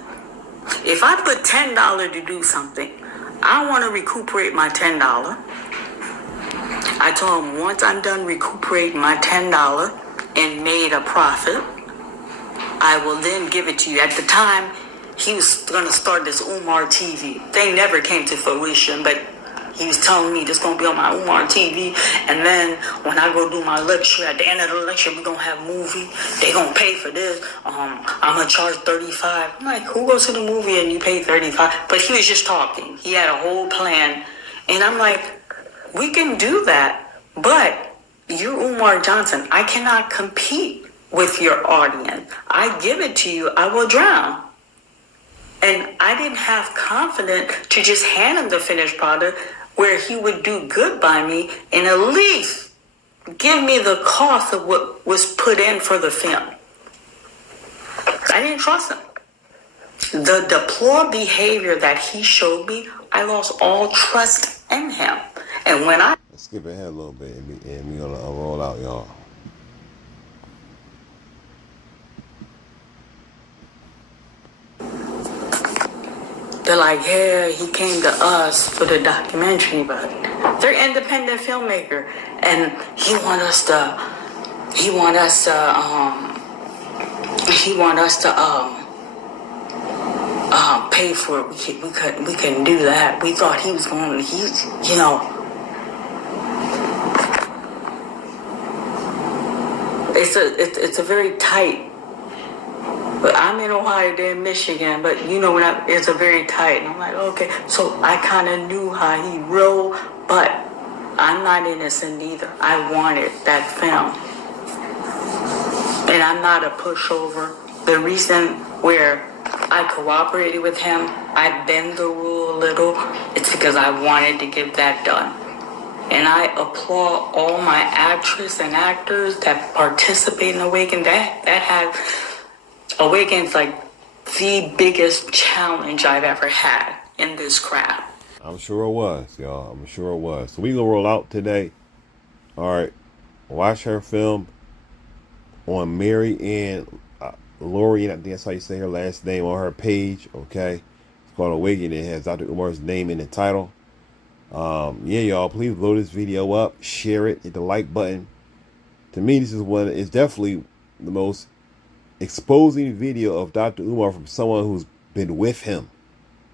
If I put $10 to do something, I want to recuperate my $10. I told him once I'm done recuperating my $10 and made a profit, I will then give it to you. At the time, he was going to start this Umar TV. They never came to fruition, but he was telling me this going to be on my Umar TV. And then when I go do my lecture, at the end of the lecture, we're going to have movie. They going to pay for this. I'm going to charge $35. I'm like, who goes to the movie and you pay $35? But he was just talking. He had a whole plan. And I'm like, we can do that. But you're Umar Johnson. I cannot compete with your audience. I give it to you, I will drown. And I didn't have confidence to just hand him the finished product where he would do good by me and at least give me the cost of what was put in for the film. I didn't trust him. The deplorable behavior that he showed me, I lost all trust in him. And when I... Let's skip ahead a little bit and we're going to roll out, y'all. They're like, yeah, he came to us for the documentary, but they're independent filmmaker, and he want us to pay for it. We couldn't do that. We thought he was going. It's a very tight. But I'm in Ohio, they're in Michigan, but it's a very tight. And I'm like, okay. So I kind of knew how he rolled, but I'm not innocent either. I wanted that film. And I'm not a pushover. The reason where I cooperated with him, I bend the rule a little, it's because I wanted to get that done. And I applaud all my actors and actors that participate in Awaken. That has... Awaken's like the biggest challenge I've ever had in this craft. I'm sure it was, y'all. I'm sure it was. So we gonna roll out today. All right, watch her film on Mary Ann Lori. I think that's how you say her last name on her page. Okay, it's called Awaken. It has Dr. Umar's name in the title. Yeah, y'all. Please blow this video up, share it, hit the like button. To me, this is definitely the most exposing video of Dr. Umar from someone who's been with him.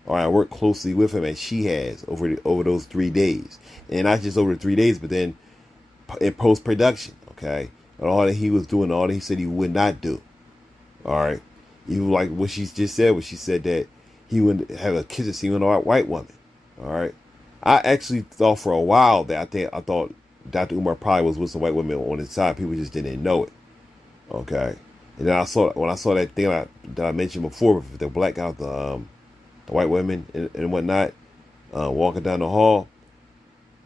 All right, I worked closely with him, as she has over those 3 days, and not just over the 3 days, but then in post production. Okay, and all that he was doing, all that he said he would not do. All right, even like what she just said, when she said that he wouldn't have a kissing scene with a white woman. All right, I actually thought for a while that I thought Dr. Umar probably was with some white women on his side. People just didn't know it. Okay, and then when I saw that thing that I mentioned before, with the black guy, the white women and whatnot, walking down the hall,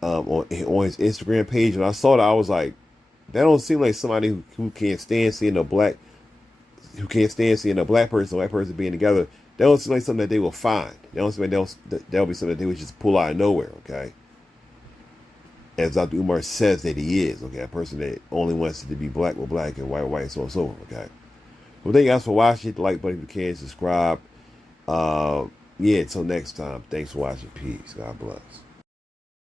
on his Instagram page, and I saw that, I was like, that don't seem like somebody who can't stand seeing a black person, white person being together. That don't seem like something that they will find. That don't seem like that'll be something that they would just pull out of nowhere. Okay, as Dr. Umar says that he is, okay, a person that only wants it to be black with black and white with white, so on and so forth. Okay, well, thank you guys for watching. Hit the like button if you can, subscribe. Yeah, until next time, thanks for watching. Peace. God bless.